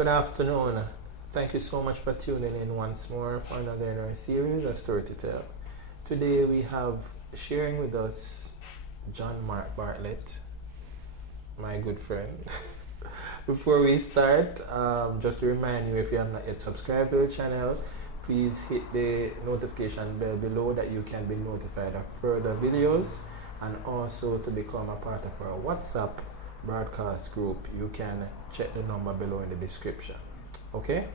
Good afternoon. Thank you so much for tuning in once more for another in our series, A Story to Tell. Today we have sharing with us John Mark Bartlett, my good friend. Before we start, just to remind you, if you have not yet subscribed to the channel, please hit the notification bell below that you can be notified of further videos, and also to become a part of our WhatsApp broadcast group, you can check the number below in the description. Okay?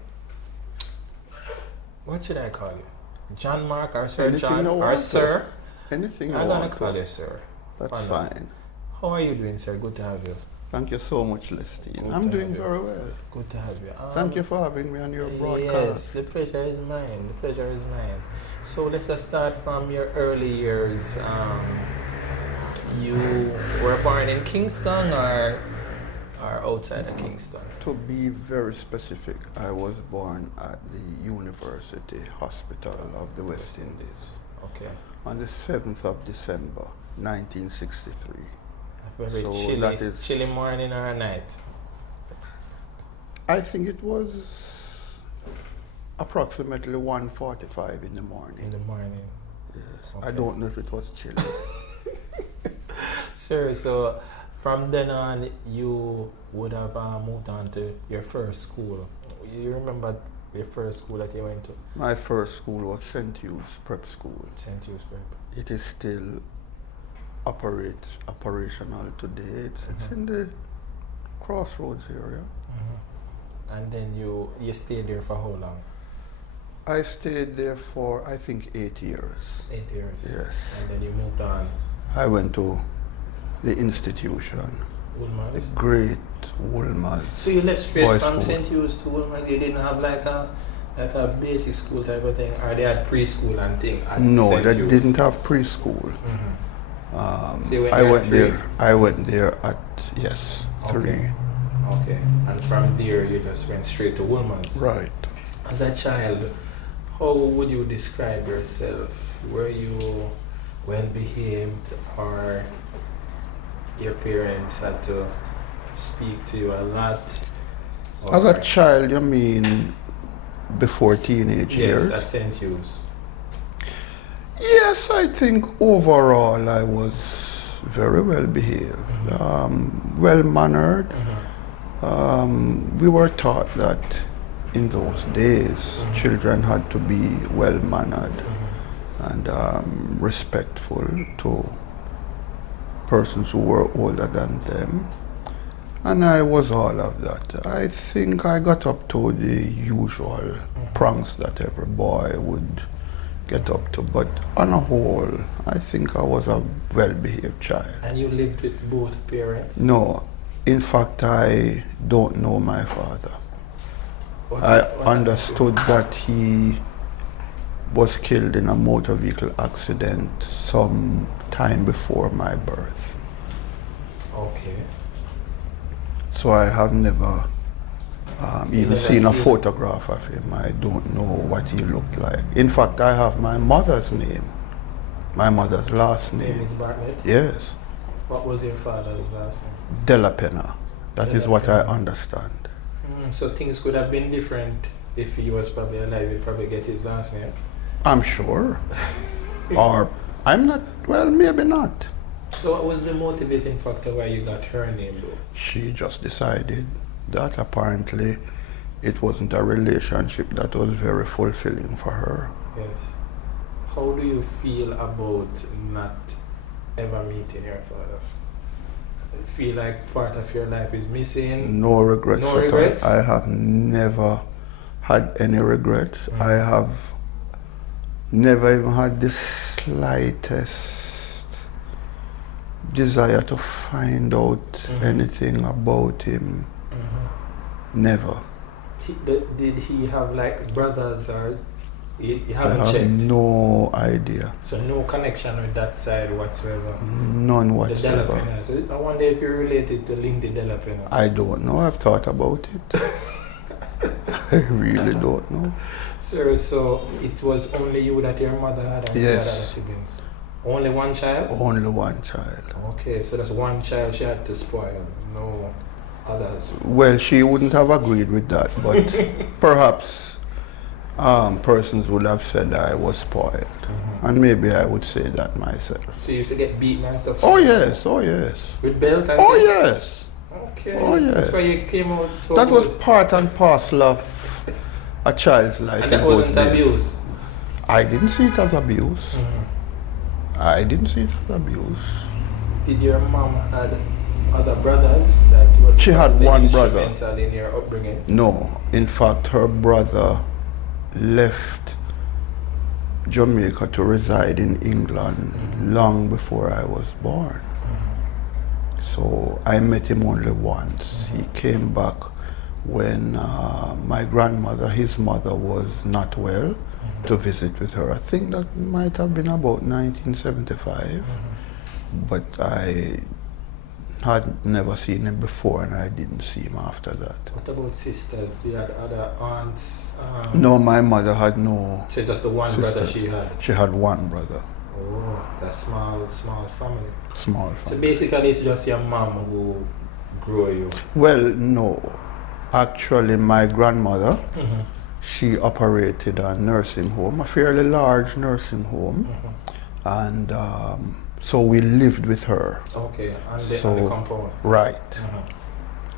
What should I call you? John Mark or Sir Anything John or Sir? Anything I'm I gonna want call to. you Sir. That's fine. How are you doing, sir? Good to have you. Thank you so much, Lestine. Good I'm to doing have you. very well. Good to have you. Thank you for having me on your Yes, broadcast. the pleasure is mine. The pleasure is mine. So let's just start from your early years. You were born in Kingston or outside of Kingston? To be very specific, I was born at the University Hospital of the West Indies Okay. on the 7th of December, 1963. A very So that is- chilly morning or a night? I think it was approximately 1:45 in the morning. In the morning. Yes. Okay. I don't know if it was chilly. Sir, so from then on, you would have moved on to your first school. You remember your first school that you went to? My first school was St. Hugh's Prep School. St. Hugh's Prep. It is still operational today. It's in the Crossroads area. And then you stayed there for how long? I stayed there for, I think, 8 years. 8 years. Yes. And then you moved on. I went to the institution, the Woolman's. great Woolman's. So you left straight boys' from school. St. Hugh's to Woolman's. You didn't have like a basic school type of thing, or they had preschool and thing at No, St. they Hugh's? didn't have preschool. So you went I there went at there. 3? I went there at 3. Okay. And from there you just went straight to Woolman's. Right. As a child, how would you describe yourself? Were you well behaved, or your parents had to speak to you a lot? As or- a child, you mean before teenage years? Yes, at St. Hugh's. Yes, I think overall I was very well behaved, well mannered. We were taught that in those days children had to be well mannered and respectful to persons who were older than them. And I was all of that. I think I got up to the usual pranks that every boy would get up to, but on a whole, I think I was a well-behaved child. And you lived with both parents? No, in fact, I don't know my father. What Understood that he was killed in a motor vehicle accident some time before my birth. Okay. So I have never even never seen a seen- photograph of him. I don't know what he looked like. In fact, I have my mother's name, my mother's last Name name. is Bartlett? Yes, What was your father's last name? De La Pena. That is what I Pena. understand. So things could have been different if he was probably alive. You'd probably get his last name. I'm sure. Or I'm not, well, maybe not. So what was the motivating factor why you got her name though? She just decided that apparently it wasn't a relationship that was very fulfilling for her. Yes. How do you feel about not ever meeting your father? Feel like part of your life is missing? No regrets No at all. regrets? I have never had any regrets. I have never even had the slightest desire to find out anything about him. Never. Did he have like brothers, or you I haven't have checked? no idea. So no connection with that side whatsoever? None The De La whatsoever. Pena. So I wonder if you're related to Lindy De La Pena. I don't know. I've thought about it. I really don't know. Sir, so it was only you that your mother had, and you had Yes. other siblings? Only one child? Only one child. Okay, so that's one child she had to spoil. No. others? Well, she wouldn't have agreed with that, but perhaps persons would have said I was spoiled. And maybe I would say that myself. So you used to get beaten and stuff? Oh yes, oh yes. With belt and Oh thing? yes. Okay. Oh yes. That's why you came out so That was good. part and parcel of a child's life And in that those wasn't days. abuse? I didn't see it as abuse. I didn't see it as abuse. Did your mom had other brothers that was She had one brother. instrumental in your upbringing? No, in fact, her brother left Jamaica to reside in England long before I was born. So I met him only once. He came back when my grandmother, his mother, was not well, to visit with her. I think that might have been about 1975, but I had never seen him before and I didn't see him after that. What about sisters? Do you have other aunts? No, my mother had no So just the one brother sisters. she had? She had one brother. Oh, that's small family. Small So family. basically it's just your mom who grew you? Well, no. Actually, my grandmother, she operated a nursing home, a fairly large nursing home, and so we lived with her. Okay, on the compound. Right.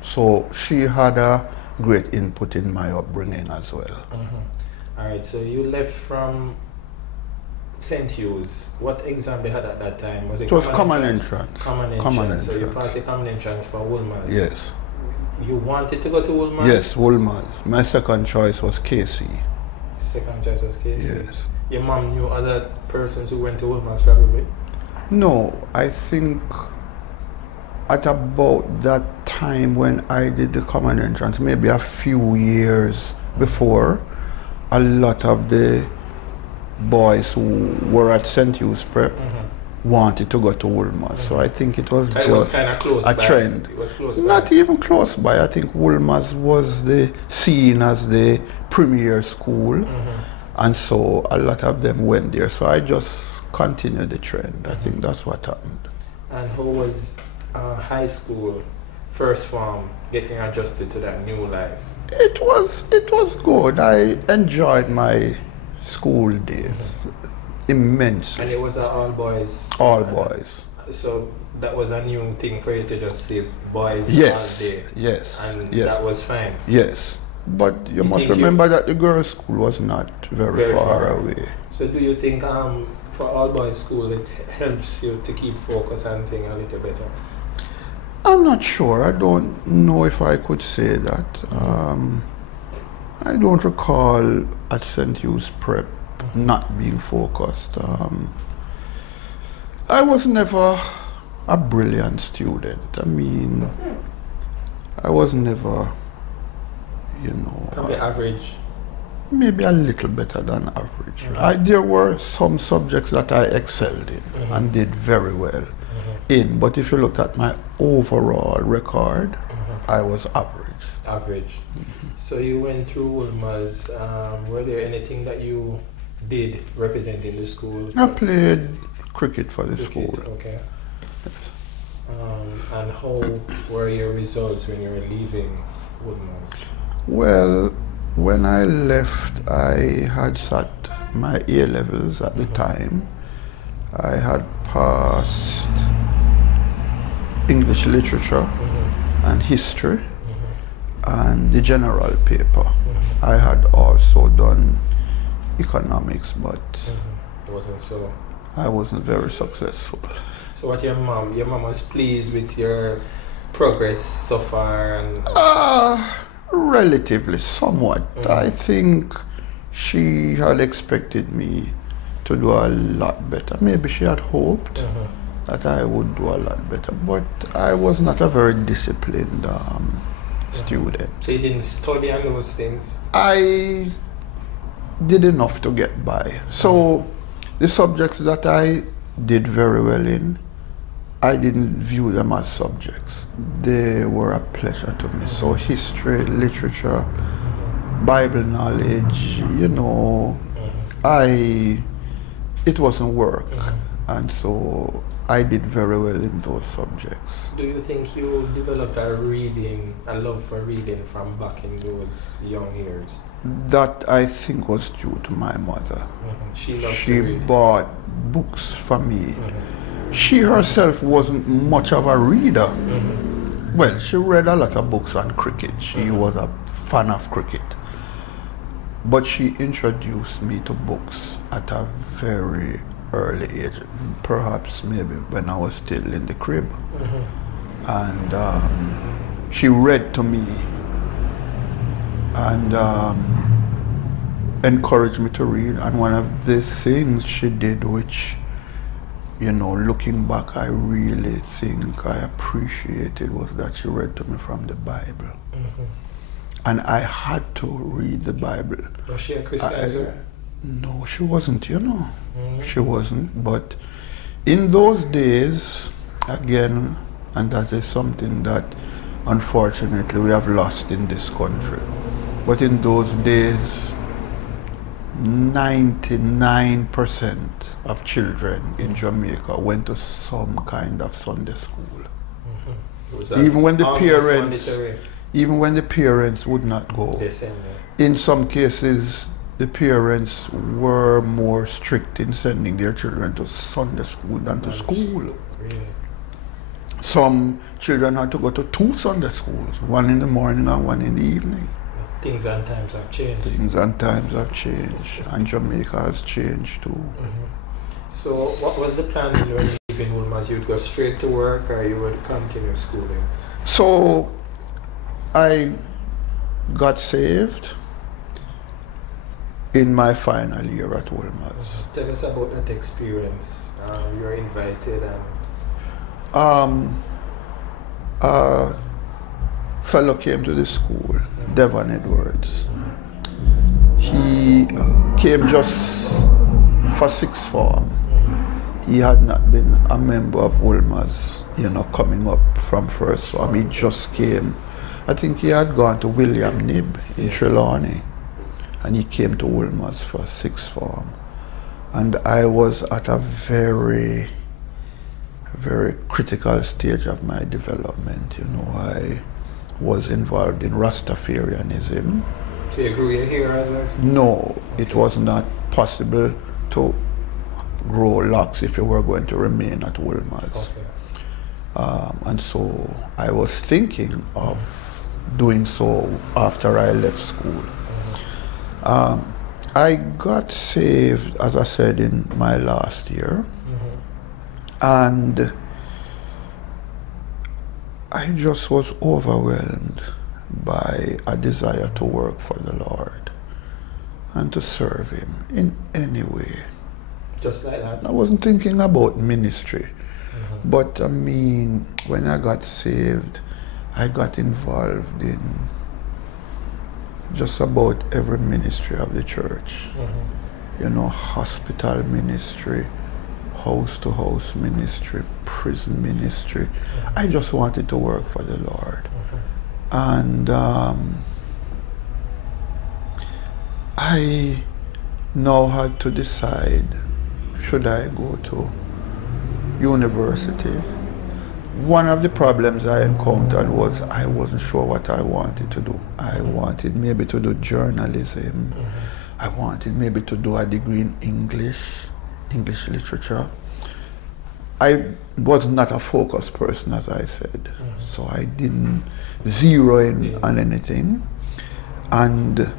So she had a great input in my upbringing as well. Alright, so you left from St. Hugh's. What exam they had at that time? Was It was common entrance. Common entrance. So you passed the common entrance for Woolmer's. Yes. You wanted to go to Woolmer's? Yes, Woolmer's. My second choice was KC. Second choice was KC? Yes. Your mom knew other persons who went to Woolmer's probably? No, I think at about that time when I did the common entrance, maybe a few years before, a lot of the boys who were at St. Hugh's Prep wanted to go to Woolmer's. So I think it was just a trend. It was close Not by. even close by. I think Woolmer's was seen as the premier school, and so a lot of them went there. So I just continued the trend. I think that's what happened. And how was high school, first form, getting adjusted to that new life? It was good. I enjoyed my school days immensely. And it was an all boys? All boys. So that was a new thing for you to just see boys Yes, all day? yes, And yes. that was fine? Yes. But you must think remember that the girls' school was not very far away. So do you think for all boys school it helps you to keep focus and things a little better? I'm not sure. I don't know if I could say that. I don't recall at St. Hugh's Prep not being focused. I was never a brilliant student. I mean, I was never, Probably average. maybe a little better than average. There were some subjects that I excelled in and did very well in, but if you looked at my overall record, I was average. Average. So you went through Woolmer's. Were there anything that you did representing the school? I played cricket for the Cricket, school. Okay. And how were your results when you were leaving Woolmer's? Well, when I left, I had sat my A levels at the time. I had passed English literature and history and the general paper. I had also done economics, but It wasn't so. I wasn't very successful. So what your mom was pleased with your progress so far? And Relatively, somewhat. I think she had expected me to do a lot better. Maybe she had hoped that I would do a lot better, but I was not a very disciplined student. So you didn't study on those things? I did enough to get by. So the subjects that I did very well in, I didn't view them as subjects. They were a pleasure to me. So history, literature, Bible knowledge, it wasn't work. And so I did very well in those subjects. Do you think you developed a love for reading from back in those young years? That I think was due to my mother. She loved She to read. bought books for me. She herself wasn't much of a reader. Well, she read a lot of books on cricket. She was a fan of cricket. But she introduced me to books at a very early age, perhaps maybe when I was still in the crib. And she read to me and encouraged me to read. And one of the things she did, which, you know, looking back, I really think I appreciated, was that she read to me from the Bible. And I had to read the Bible. Was she a Christian? No, she wasn't, you know. She wasn't. But in those days, again, and that is something that unfortunately we have lost in this country. But in those days, 99% of children in Jamaica went to some kind of Sunday school. Even when the parents would not go. In some cases, the parents were more strict in sending their children to Sunday school than to school. Really? Some children had to go to 2 Sunday schools, one in the morning and one in the evening. Things and times have changed. Things and times have changed, and Jamaica has changed too. So what was the plan when you were leaving Woolmers? You would go straight to work or you would continue schooling? So I got saved in my final year at Woolmers. Tell us about that experience. You were invited and... A fellow came to the school, Devon Edwards. He came just for 6th form. He had not been a member of Woolmers, you know, coming up from 1st form. He just came. I think he had gone to William Nib in Trelawney, and he came to Woolmers for 6th form. And I was at a very critical stage of my development. You know, I was involved in Rastafarianism. So you grew your hair as well? No, it was not possible to grow locks if you were going to remain at Woolmers. And so I was thinking of doing so after I left school. I got saved, as I said, in my last year. And I just was overwhelmed by a desire to work for the Lord and to serve Him in any way. Just like that? I wasn't thinking about ministry. But I mean, when I got saved, I got involved in just about every ministry of the church. You know, hospital ministry, house-to-house ministry, prison ministry. I just wanted to work for the Lord. And I now had to decide, should I go to university? One of the problems I encountered was I wasn't sure what I wanted to do. I wanted maybe to do journalism. I wanted maybe to do a degree in English literature. I was not a focused person, as I said, so I didn't zero in on anything. And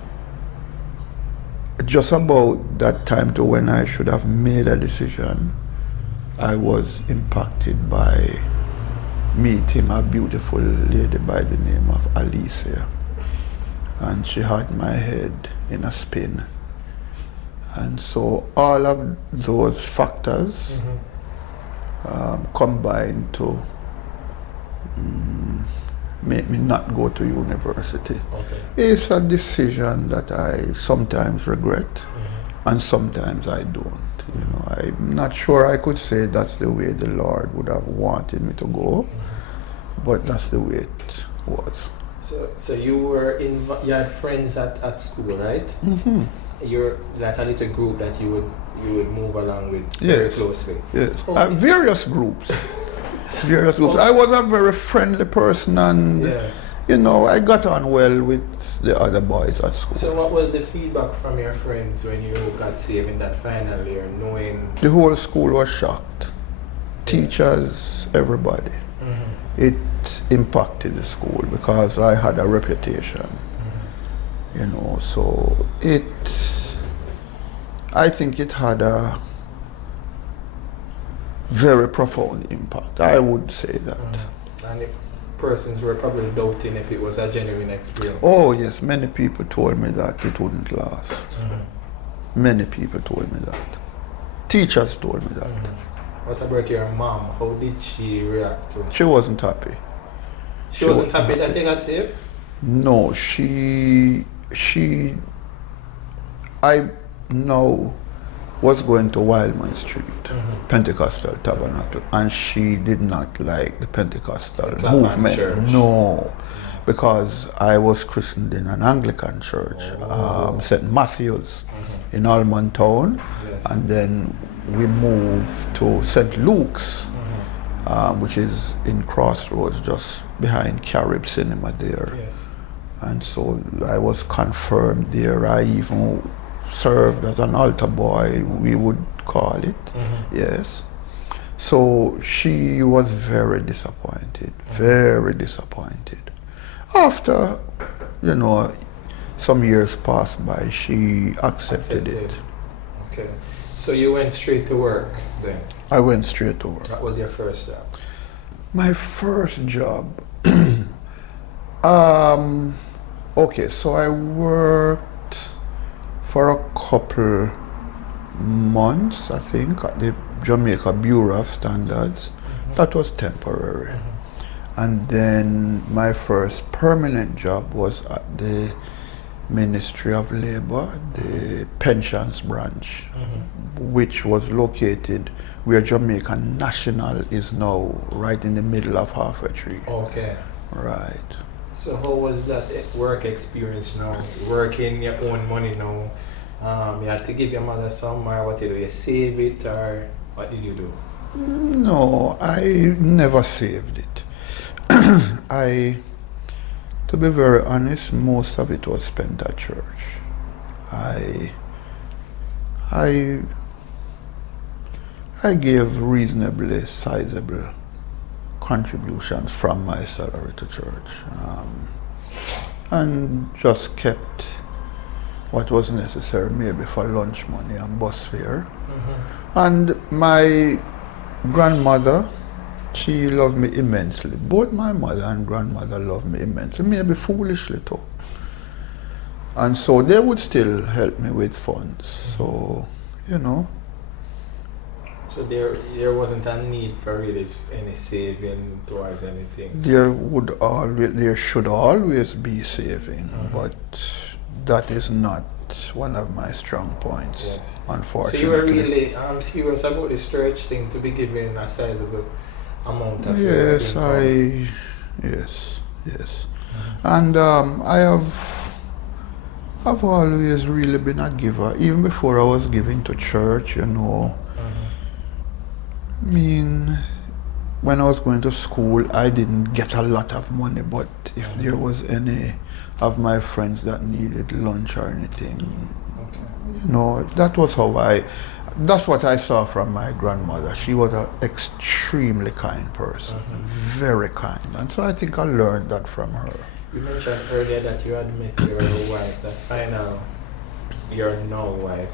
just about that time to when I should have made a decision, I was impacted by meeting a beautiful lady by the name of Alicia. And she had my head in a spin. And so all of those factors combined to make me not go to university. It's a decision that I sometimes regret and sometimes I don't. You know, I'm not sure I could say that's the way the Lord would have wanted me to go, but that's the way it was. So you had friends at school, right? Mm-hmm. You're like a little group that you would move along with Yes. very closely. Yes. Okay. Various groups. Various groups. I was a very friendly person, and you know, I got on well with the other boys at school. So what was the feedback from your friends when you got saved in that final year, knowing The whole school was shocked. Teachers, everybody. Mm-hmm. It impacted the school because I had a reputation. Mm-hmm. You know, so I think it had a very profound impact. I would say that. Mm-hmm. And the persons were probably doubting if it was a genuine experience. Oh yes, many people told me that it wouldn't last. Mm-hmm. Many people told me that. Teachers told me that. Mm-hmm. What about your mom? How did she react to it? She wasn't happy. She wasn't happy that you got saved? No, I now was going to Wildman Street, Mm-hmm. Pentecostal Tabernacle, and she did not like the Pentecostal Clapham movement. Church. No, because I was christened in an Anglican church, St. Matthew's in Almond Town, Yes. and then we moved to St. Luke's, which is in Crossroads, just behind Carib Cinema there. Yes. And so I was confirmed there. I even served as an altar boy, we would call it. Yes. So she was very disappointed, very disappointed. After, you know, some years passed by, she accepted it. Okay. So you went straight to work then? I went straight to work. What was your first job? My first job, okay, so I worked for a couple months, I think, at the Jamaica Bureau of Standards. That was temporary. And then my first permanent job was at the Ministry of Labor, the pensions branch, which was located where Jamaica National is now, right in the middle of Halfway Tree. Okay. Right. So how was that work experience now? Working your own money now? You had to give your mother some, or what you do? You save it, or what did you do? No, I never saved it. To be very honest, most of it was spent at church. I gave reasonably sizable contributions from my salary to church, and just kept what was necessary, maybe for lunch money and bus fare. And my grandmother, she loved me immensely. Both my mother and grandmother loved me immensely, maybe foolishly too. And so they would still help me with funds. So, you know. So there wasn't a need for really any saving towards anything? There should always be saving, but that is not one of my strong points, Yes. unfortunately. So you were really serious about this church thing, to be given a sizable amount of your income? Yes. And I've always really been a giver, even before I was giving to church, you know. I mean, when I was going to school, I didn't get a lot of money, but if there was any of my friends that needed lunch or anything, you know, that's what I saw from my grandmother. She was an extremely kind person, very kind. And so I think I learned that from her. You mentioned earlier that you had met your wife, your now wife,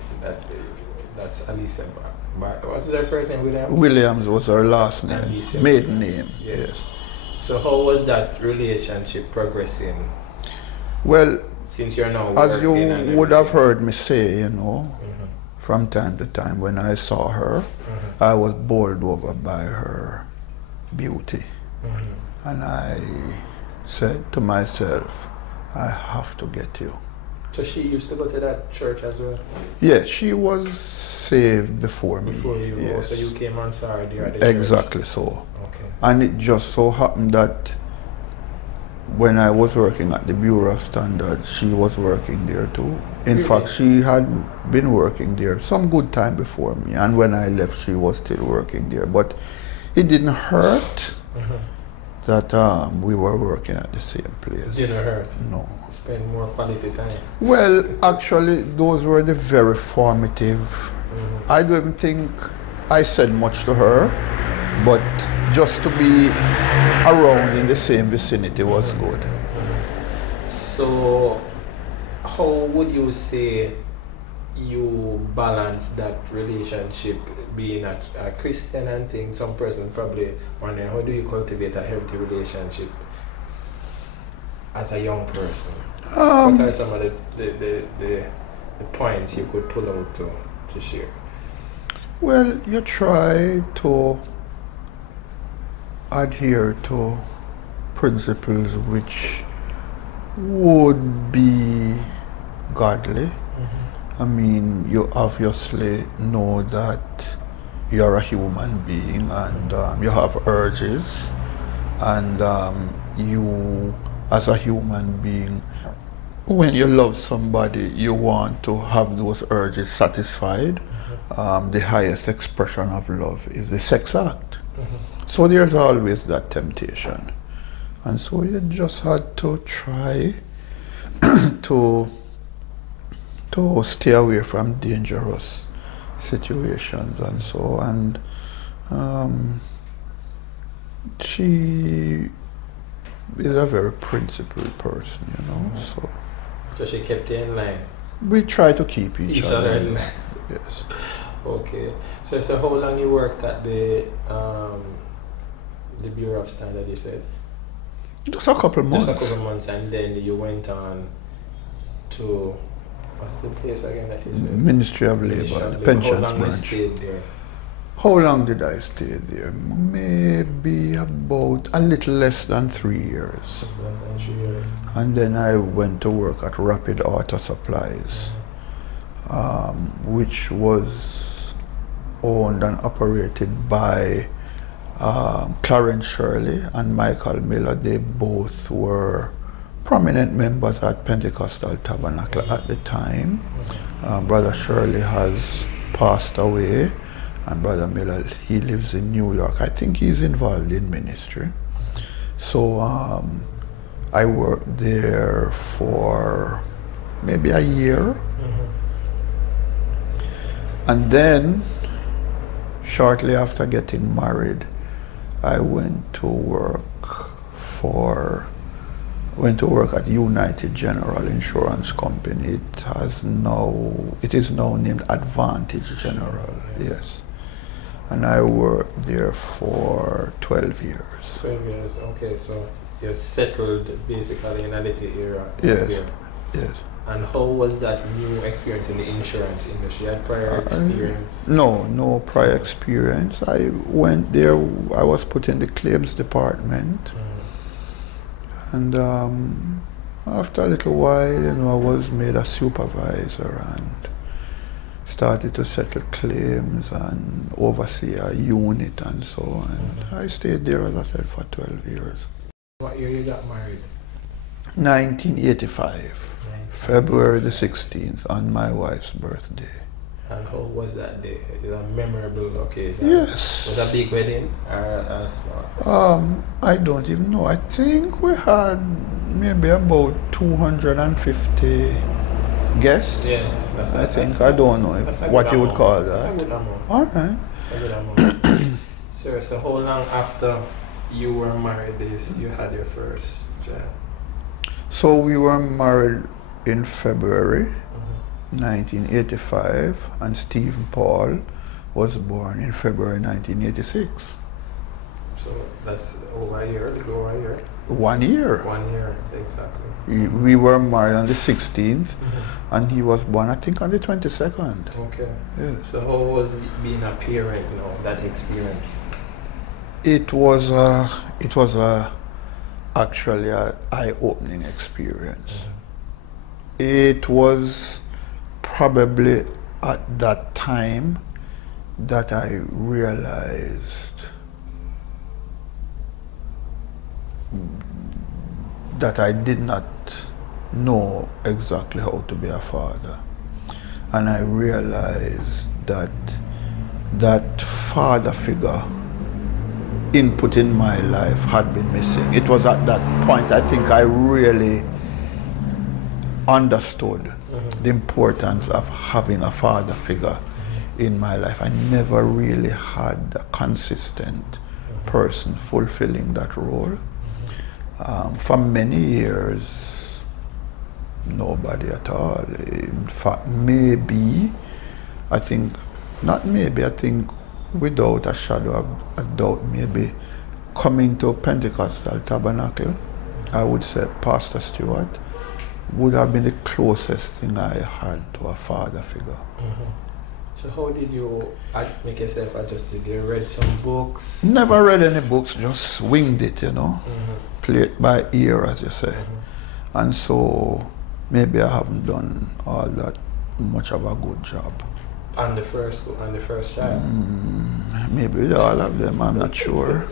that's Alicia what's her first name, Williams? Williams was her last name, Alicia. maiden name, yes. So how was that relationship progressing? Well, since you're now as you working would have heard me say, you know, from time to time when I saw her, I was bowled over by her beauty. And I said to myself, I have to get you. So she used to go to that church as well? Yes, she was saved before me. Before you, yes. So you came on Saturday at the Exactly church? so. Okay. And it just so happened that when I was working at the Bureau of Standards, she was working there too. In Really? fact, she had been working there some good time before me, and when I left, she was still working there. But it didn't hurt that we were working at the same place. Didn't hurt? No. Spend more quality time? Well, actually, those were the very formative. I don't even think I said much to her, but just to be around in the same vicinity was good. So, how would you say you balance that relationship, being a Christian and things? Some person probably wondering, how do you cultivate a healthy relationship as a young person? What are some of the points you could pull out to share? Well, you try to adhere to principles which would be godly. I mean, you obviously know that you're a human being and you have urges, and you, as a human being, when you love somebody, you want to have those urges satisfied. The highest expression of love is the sex act. So there's always that temptation. And so you just had to try to stay away from dangerous situations and so. And she is a very principled person, you know. So she kept you in line? We try to keep each other in line. Yes. Okay. So how long you worked at the Bureau of Standards, you said? Just a couple months. Just a couple months, and then you went on to, what's the place again that you said? Ministry of Labour, Pensions How long branch. you stayed there? How long did I stay there? Maybe about a little less than 3 years. Less than 3 years. And then I went to work at Rapid Auto Supplies, which was owned and operated by Clarence Shirley and Michael Miller. They both were prominent members at Pentecostal Tabernacle at the time. Brother Shirley has passed away, and Brother Miller, he lives in New York. I think he's involved in ministry. So I worked there for maybe a year. And then, shortly after getting married, I went to work at United General Insurance Company. It is now named Advantage General, yes. And I worked there for 12 years. 12 years, okay, so you settled basically in a little era. Yes, there. yes. And how was that new experience in the insurance industry? You had prior experience? No prior experience. I went there, I was put in the claims department. And after a little while, you know, I was made a supervisor and started to settle claims and oversee a unit and so on. I stayed there, as I said, for 12 years. What year you got married? 1985. February the 16th, on my wife's birthday. And how was that day? Is it a memorable occasion? Yes. Was it a big wedding or a small? I don't even know. I think we had maybe about 250 guests. Yes. I don't know what you would call that. That's a good amount. All right. That's a good amount. So how long after you were married you had your first child? So we were married in February 1985, and Stephen Paul was born in February 1986. So that's over a year, 1 year. 1 year, exactly. We were married on the 16th, and he was born, I think, on the 22nd. Okay. Yes. So how was being a parent, that experience? It was actually an eye-opening experience. It was probably at that time that I realized that I did not know exactly how to be a father. And I realized that that father figure input in my life had been missing. It was at that point I think I really understood the importance of having a father figure in my life. I never really had a consistent person fulfilling that role. For many years, nobody at all. In fact, maybe, I think, not maybe, I think without a shadow of a doubt, maybe coming to Pentecostal Tabernacle, I would say Pastor Stewart would have been the closest thing I had to a father figure. So how did you make yourself adjusted? You read some books? Never read any books, just winged it, you know. Play it by ear, as you say. And so maybe I haven't done all that much of a good job. On the first child? Maybe with all of them, I'm not sure.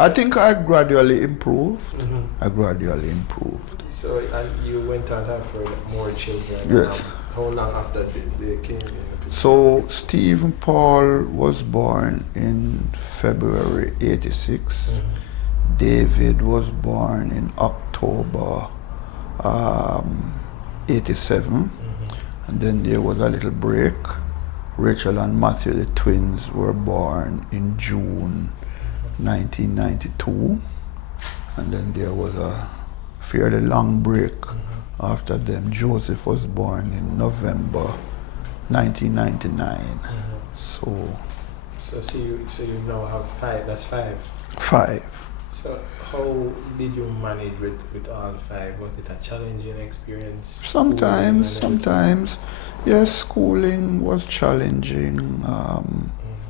I think I gradually improved. I gradually improved. So, and you went on to have for more children? Yes. How long after they came in? So Stephen Paul was born in February '86. David was born in October '87. And then there was a little break. Rachel and Matthew, the twins, were born in June 1992. And then there was a fairly long break after them. Joseph was born in November 1999. So you now have 5. That's 5. 5. So how did you manage with all 5? Was it a challenging experience? Sometimes. Yes, schooling was challenging,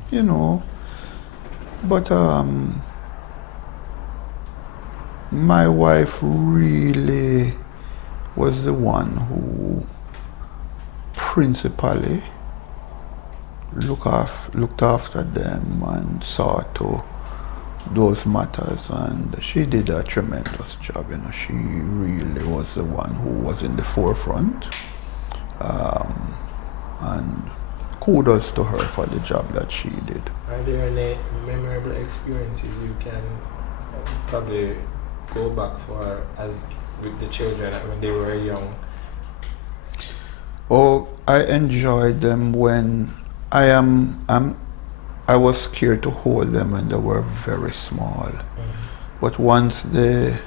you know. But my wife really was the one who principally looked after them and saw to those matters, and she did a tremendous job. You know, she really was the one who was in the forefront, and kudos to her for the job that she did. Are there any memorable experiences you can probably go back for as with the children when they were young? Oh, I enjoyed them when I was scared to hold them when they were very small. But once I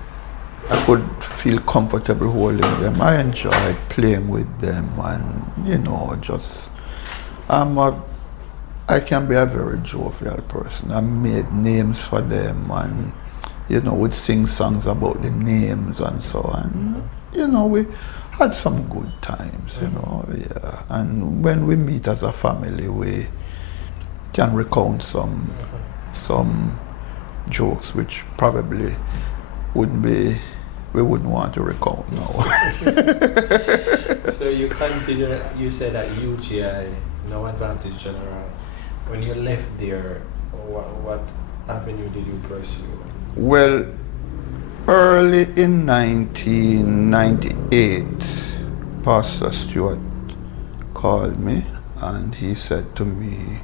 could feel comfortable holding them, I enjoyed playing with them, and you know, just I can be a very jovial person. I made names for them, and you know, would sing songs about the names and so on. You know, we had some good times, you know, yeah. And when we meet as a family, we can recount some jokes which probably we wouldn't want to recount now. So you continue, you said at UGI, no advantage general. When you left there, what avenue did you pursue? Well, early in 1998, Pastor Stewart called me and he said to me,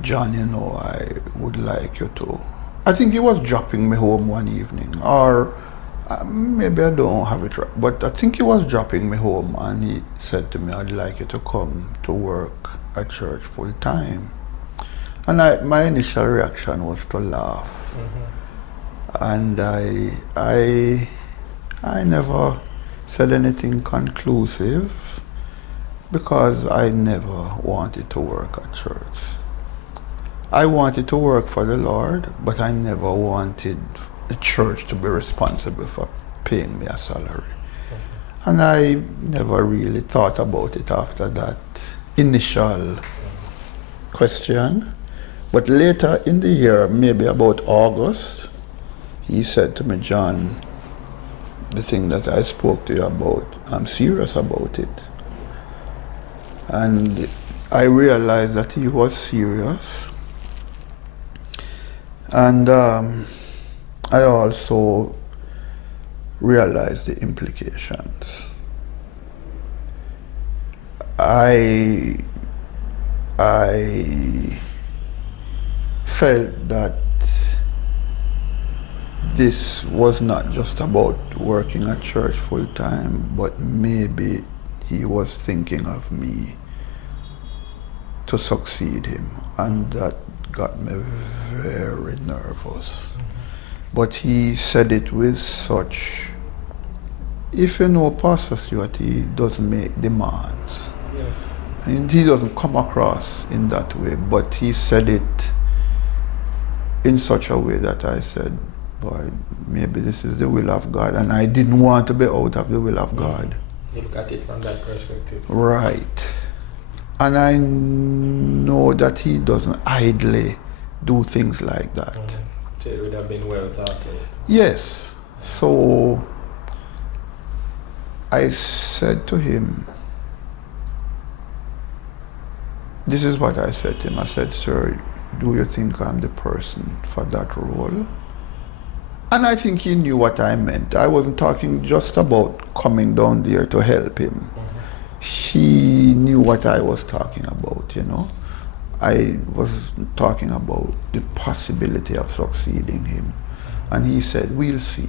"John, you know, I would like you to..." I think he was dropping me home one evening, or maybe I don't have it right, but I think he was dropping me home, and he said to me, "I'd like you to come to work at church full time." And my initial reaction was to laugh. And I never said anything conclusive, because I never wanted to work at church. I wanted to work for the Lord, but I never wanted the church to be responsible for paying me a salary. And I never really thought about it after that initial question. But later in the year, maybe about August, he said to me, "John, the thing that I spoke to you about, I'm serious about it." And I realized that he was serious. And I also realize the implications. I felt that this was not just about working at church full time, but maybe he was thinking of me to succeed him, and that got me very nervous. But he said it with such, if you know Pastor Stewart, he doesn't make demands. Yes. And he doesn't come across in that way, but he said it in such a way that I said, boy, maybe this is the will of God, and I didn't want to be out of the will of God. You look at it from that perspective. Right. And I know that he doesn't idly do things like that. So it would have been well thought out. Yes. So I said to him, this is what I said to him. I said, sir, do you think I'm the person for that role? And I think he knew what I meant. I wasn't talking just about coming down there to help him. He knew what I was talking about, you know. I was talking about the possibility of succeeding him. And he said, we'll see.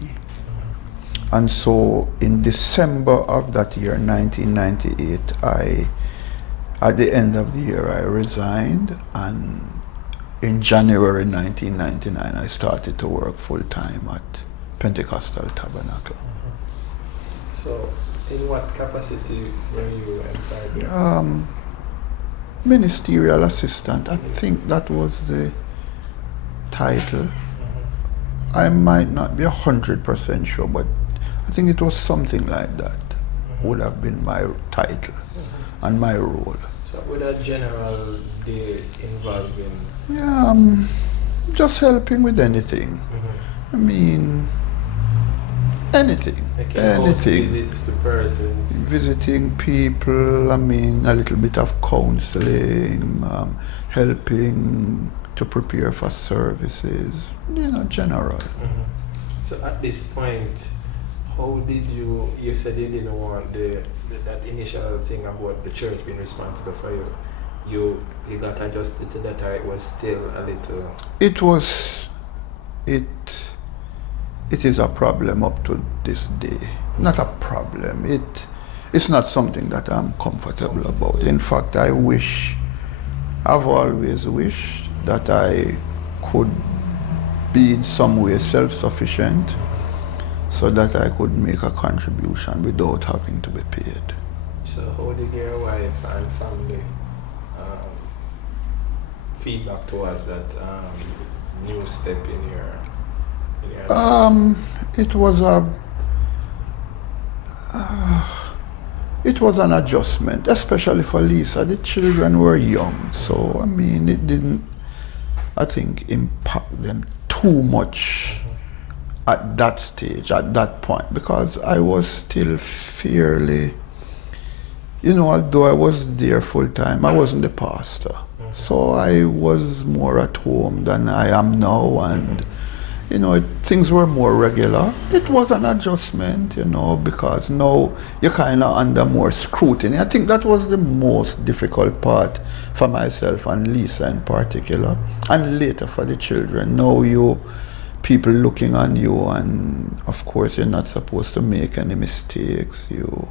And so in December of that year, 1998, at the end of the year, I resigned, and in January 1999, I started to work full-time at Pentecostal Tabernacle. So, in what capacity were you employed? Ministerial assistant, I think that was the title. I might not be 100% sure, but I think it was something like that. Would have been my title and my role. So would a general day involve in? Yeah, just helping with anything. I mean, anything. Anything. Visits to persons. Visiting people, I mean, a little bit of counseling, helping to prepare for services, you know, general. So at this point, how did you said you didn't want that initial thing about the church being responsible for you. You got adjusted to that, or it was still a little? It is a problem up to this day. Not a problem. It's not something that I'm comfortable about. In fact, I've always wished that I could be in some way self-sufficient, so that I could make a contribution without having to be paid. So how did your wife and family feedback towards that new step in your life? It was an adjustment, especially for Lisa. The children were young, so I mean, it didn't, I think, impact them too much at that stage, at that point, because I was still fairly, you know, although I was there full time, I wasn't the pastor. So I was more at home than I am now, and, you know, things were more regular. It was an adjustment, you know, because now you're kind of under more scrutiny. I think that was the most difficult part for myself and Lisa in particular, and later for the children. Now people looking on you, and of course you're not supposed to make any mistakes. You're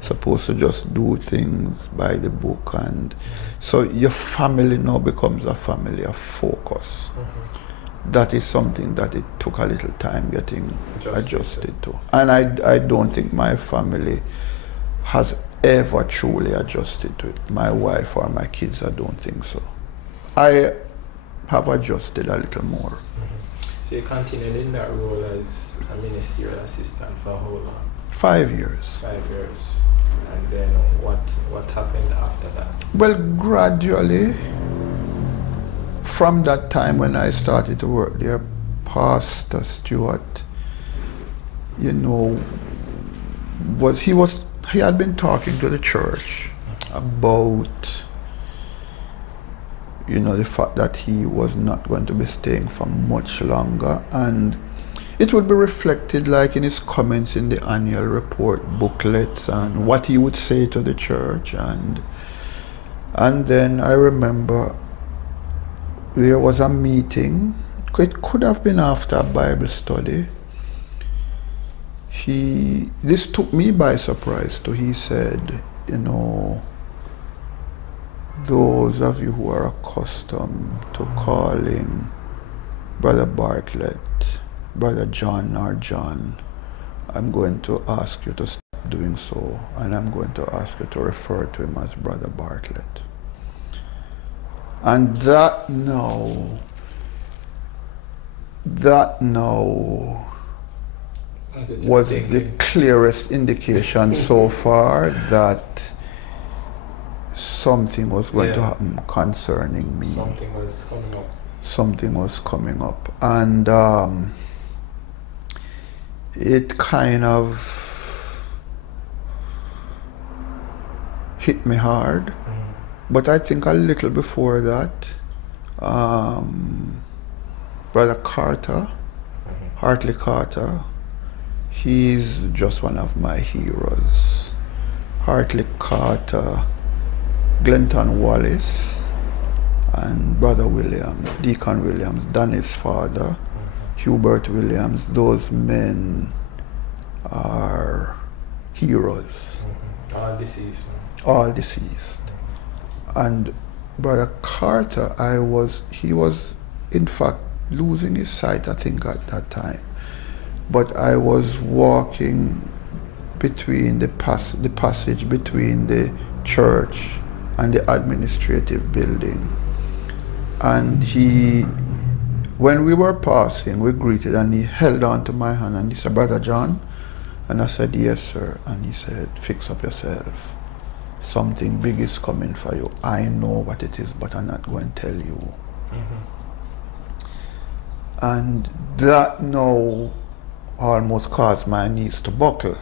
supposed to just do things by the book, and so your family now becomes a family of focus. That is something that it took a little time getting adjusted to. And I don't think my family has ever truly adjusted to it. My wife or my kids, I don't think so. I have adjusted a little more. So you continued in that role as a ministerial assistant for how long? 5 years. 5 years. And then what happened after that? Well, gradually, from that time when I started to work there, Pastor Stewart, you know, he had been talking to the church about, you know, the fact that he was not going to be staying for much longer, and it would be reflected like in his comments in the annual report booklets and what he would say to the church. And then I remember there was a meeting. It could have been after a Bible study. This took me by surprise too. He said, you know, those of you who are accustomed to calling Brother Bartlett Brother John or John, I'm going to ask you to stop doing so, and I'm going to ask you to refer to him as Brother Bartlett. And that now was the clearest indication so far that something was going to happen concerning me. Something was coming up. Something was coming up. And it kind of hit me hard. But I think a little before that, Brother Carter, Hartley Carter, he's just one of my heroes. Hartley Carter, Glenton Wallace, and Brother Williams, Deacon Williams, Danny's father, Hubert Williams, those men are heroes. All deceased. All deceased. And Brother Carter, he was in fact losing his sight, I think, at that time. But I was walking between the passage between the church and the administrative building. And when we were passing, we greeted, and he held on to my hand and he said, Brother John? And I said, yes, sir. And he said, fix up yourself. Something big is coming for you. I know what it is, but I'm not going to tell you. And that now almost caused my knees to buckle.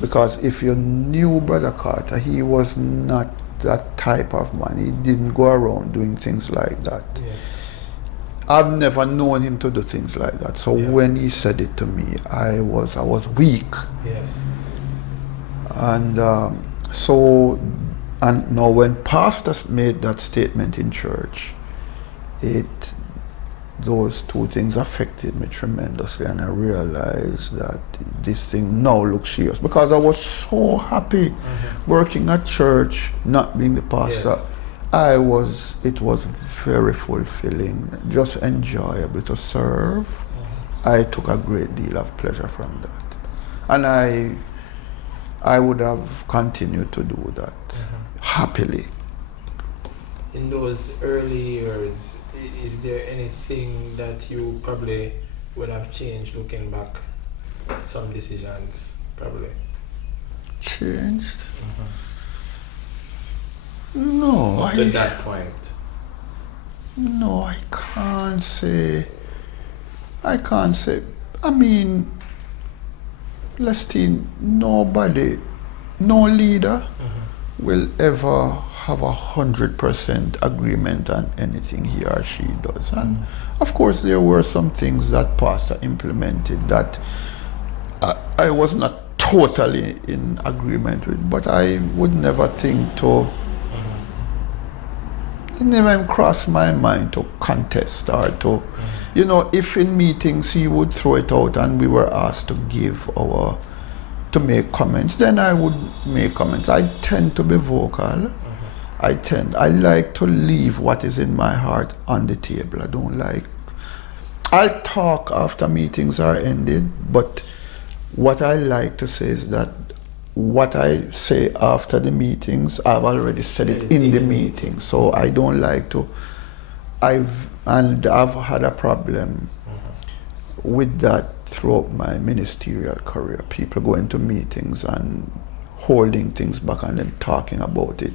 Because if you knew Brother Carter, he was not that type of man. He didn't go around doing things like that. Yes. I've never known him to do things like that. So when he said it to me, I was weak. Yes. And and now when pastors made that statement in church, those two things affected me tremendously, and I realized that this thing now looks serious, because I was so happy working at church, not being the pastor. Yes. It was very fulfilling, just enjoyable to serve. I took a great deal of pleasure from that. And I would have continued to do that happily. In those early years, is there anything that you probably would have changed looking back? Some decisions, probably. Changed? No. Up to that point. No, I can't say. I mean, Lestine, nobody, no leader will ever have 100% agreement on anything he or she does. And of course there were some things that pastor implemented that I was not totally in agreement with, but I would never think to, it never even crossed my mind to contest or to, you know, if in meetings he would throw it out and we were asked to make comments, then I would make comments. I tend to be vocal. I like to leave what is in my heart on the table. I'll talk after meetings are ended, but what I like to say is that what I say after the meetings, I've already said it in the meeting. So I don't like to, I've had a problem with that throughout my ministerial career. People going to meetings and holding things back and then talking about it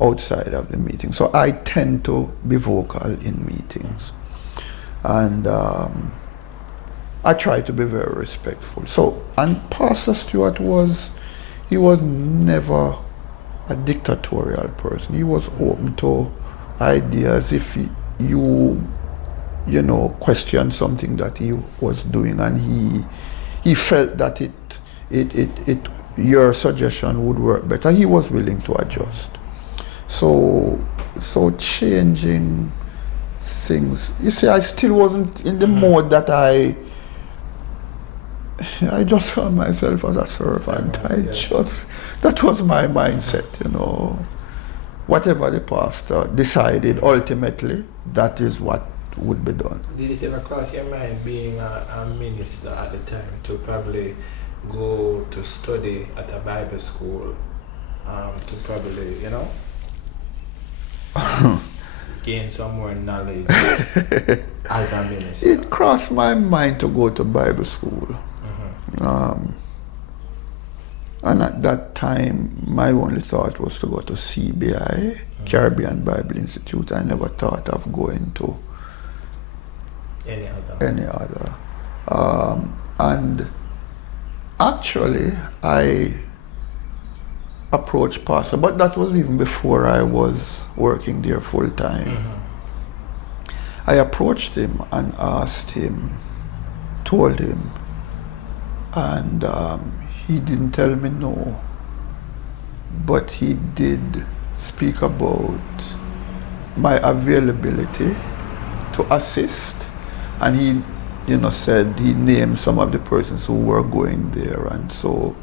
outside of the meeting. So I tend to be vocal in meetings. And I try to be very respectful. So, and Pastor Stewart was never a dictatorial person. He was open to ideas. If you you know, question something that he was doing, and he felt that your suggestion would work better. He was willing to adjust. So changing things. You see, I still wasn't in the mode that I just saw myself as a servant. That was my mindset, you know. Whatever the pastor decided, ultimately, that is what would be done. Did it ever cross your mind, being a minister at the time, to probably go to study at a Bible school, to probably, you know, gain some more knowledge as a minister? It crossed my mind to go to Bible school. And at that time, my only thought was to go to CBI, Caribbean Bible Institute. I never thought of going to any other. And actually, I approached Pastor, but that was even before I was working there full time. I approached him and asked him, told him, and he didn't tell me no, but he did speak about my availability to assist, and he, you know, said he named some of the persons who were going there, and so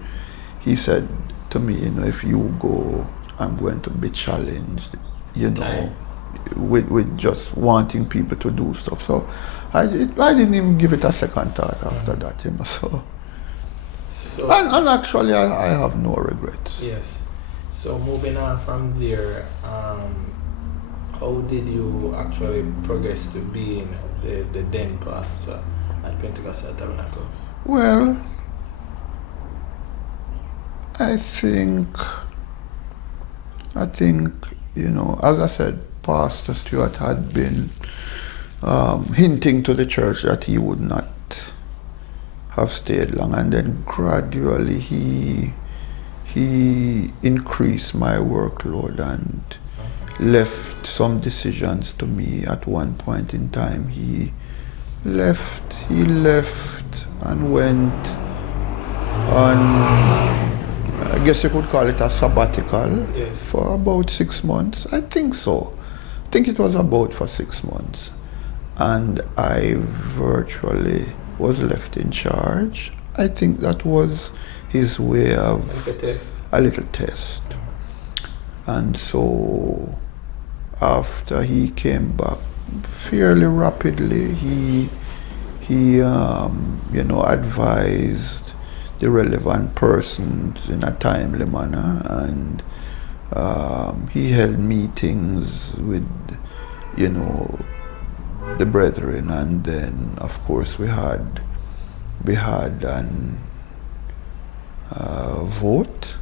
he said to me, you know, if you go, I'm going to be challenged, you know, with just wanting people to do stuff. So I didn't even give it a second thought after that, you know. So and actually, I have no regrets. Yes. So moving on from there, how did you actually progress to being the then pastor at Pentecostal Tabernacle? Well, I think, you know, as I said, Pastor Stewart had been hinting to the church that he would not have stayed long, and then gradually he increased my workload and left some decisions to me. At one point in time, he left and went on, I guess you could call it a sabbatical, for about 6 months. I think so. I think it was about for 6 months. And I virtually was left in charge. I think that was his way of a little test. And so after he came back fairly rapidly, he you know, advised the relevant persons in a timely manner, and he held meetings with, you know, the brethren, and then of course we had an vote,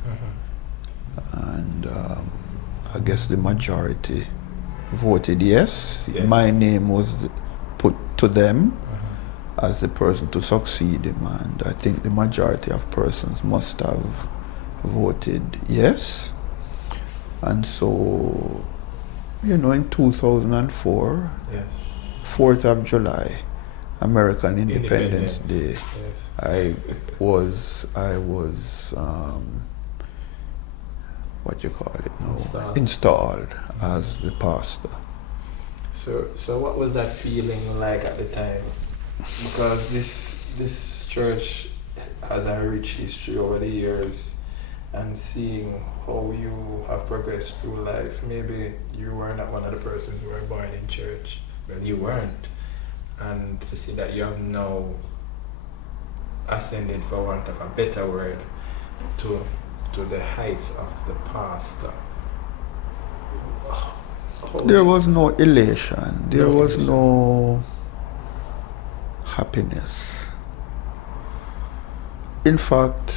and I guess the majority voted yes. My name was put to them as the person to succeed him, and I think the majority of persons must have voted yes. And so, you know, in 2004, 4th of July, American Independence Day, I was what you call it now, installed as the pastor. So what was that feeling like at the time? Because this church has a rich history over the years, and seeing how you have progressed through life. Maybe you were not one of the persons who were born in church. Well, you weren't. And to see that you have now ascended, for want of a better word, to the heights of the pastor. There was no elation. There was no happiness. In fact,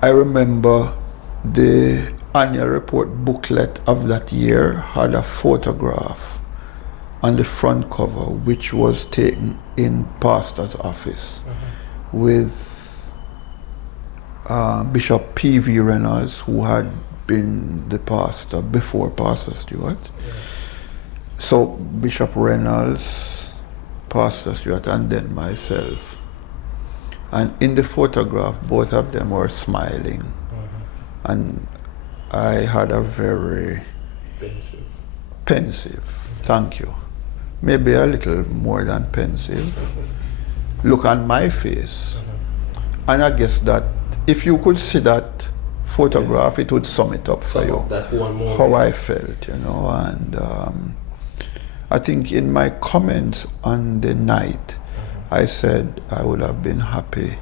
I remember the annual report booklet of that year had a photograph on the front cover, which was taken in pastor's office with Bishop P.V. Reynolds, who had been the pastor before Pastor Stewart. So Bishop Reynolds, Pastor Stewart, and then myself. And in the photograph, both of them were smiling. And I had a very pensive, thank you, maybe a little more than pensive look on my face. And I guess that if you could see that photograph, it would sum it up for you, that one moment. how I felt, you know. And I think in my comments on the night, I said I would have been happy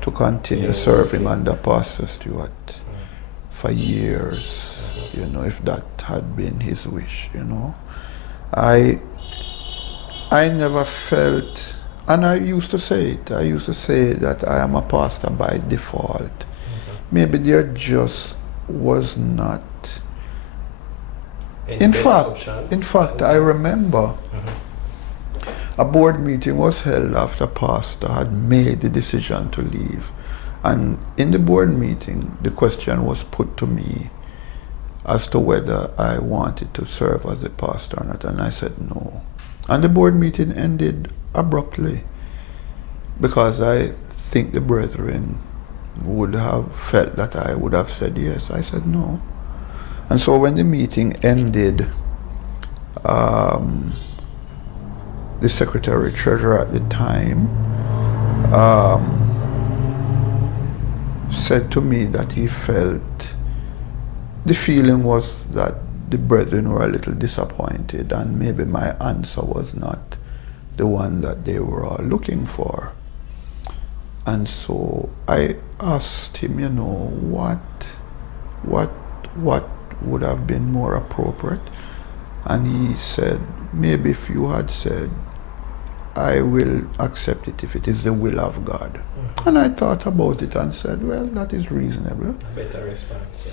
to continue serving under Pastor Stewart for years, you know, if that had been his wish, you know. I never felt, and I used to say that I am a pastor by default. Maybe there just was not. In fact, I remember a board meeting was held after Pastor had made the decision to leave. And in the board meeting, the question was put to me as to whether I wanted to serve as a pastor or not, and I said no. And the board meeting ended abruptly because I think the brethren would have felt that I would have said yes. I said no. And so when the meeting ended, the secretary treasurer at the time said to me that he felt, the feeling was that the brethren were a little disappointed and maybe my answer was not the one that they were all looking for. And so I asked him, you know, what would have been more appropriate? And he said, maybe if you had said, I will accept it if it is the will of God. And I thought about it and said, well, that is reasonable. A better response, yeah.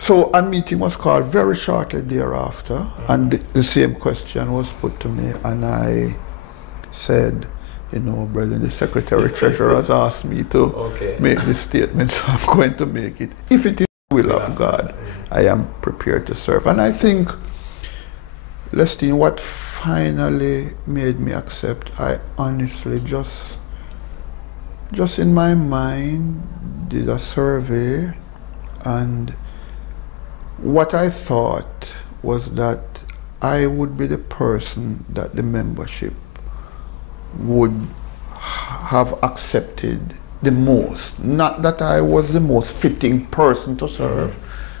So a meeting was called very shortly thereafter, and the same question was put to me, and I said, you know, brother, the secretary treasurer has asked me to make this statement, so I'm going to make it. If it is the will of God, I am prepared to serve. And I think, Lestine, what finally made me accept, I honestly just in my mind did a survey, and what I thought was that I would be the person that the membership would have accepted the most. Not that I was the most fitting person to serve,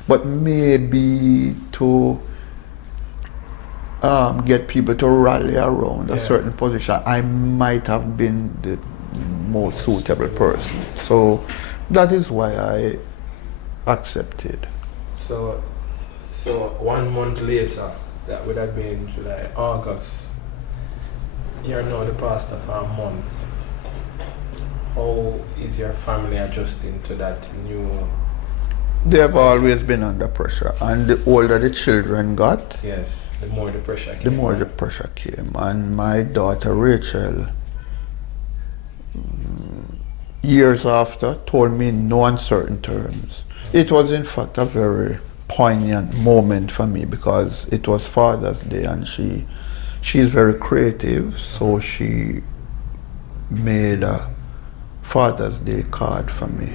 but maybe to get people to rally around a certain position. I might have been the most suitable person. So that is why I accepted. So 1 month later, that would have been July, August, you're now the pastor for a month. How is your family adjusting to that new? They have always been under pressure, and the older the children got, yes, the more the pressure came. The more the pressure came. And my daughter Rachel, years after, told me in no uncertain terms. It was in fact a very poignant moment for me because it was Father's Day, and she is very creative, so she made a Father's Day card for me.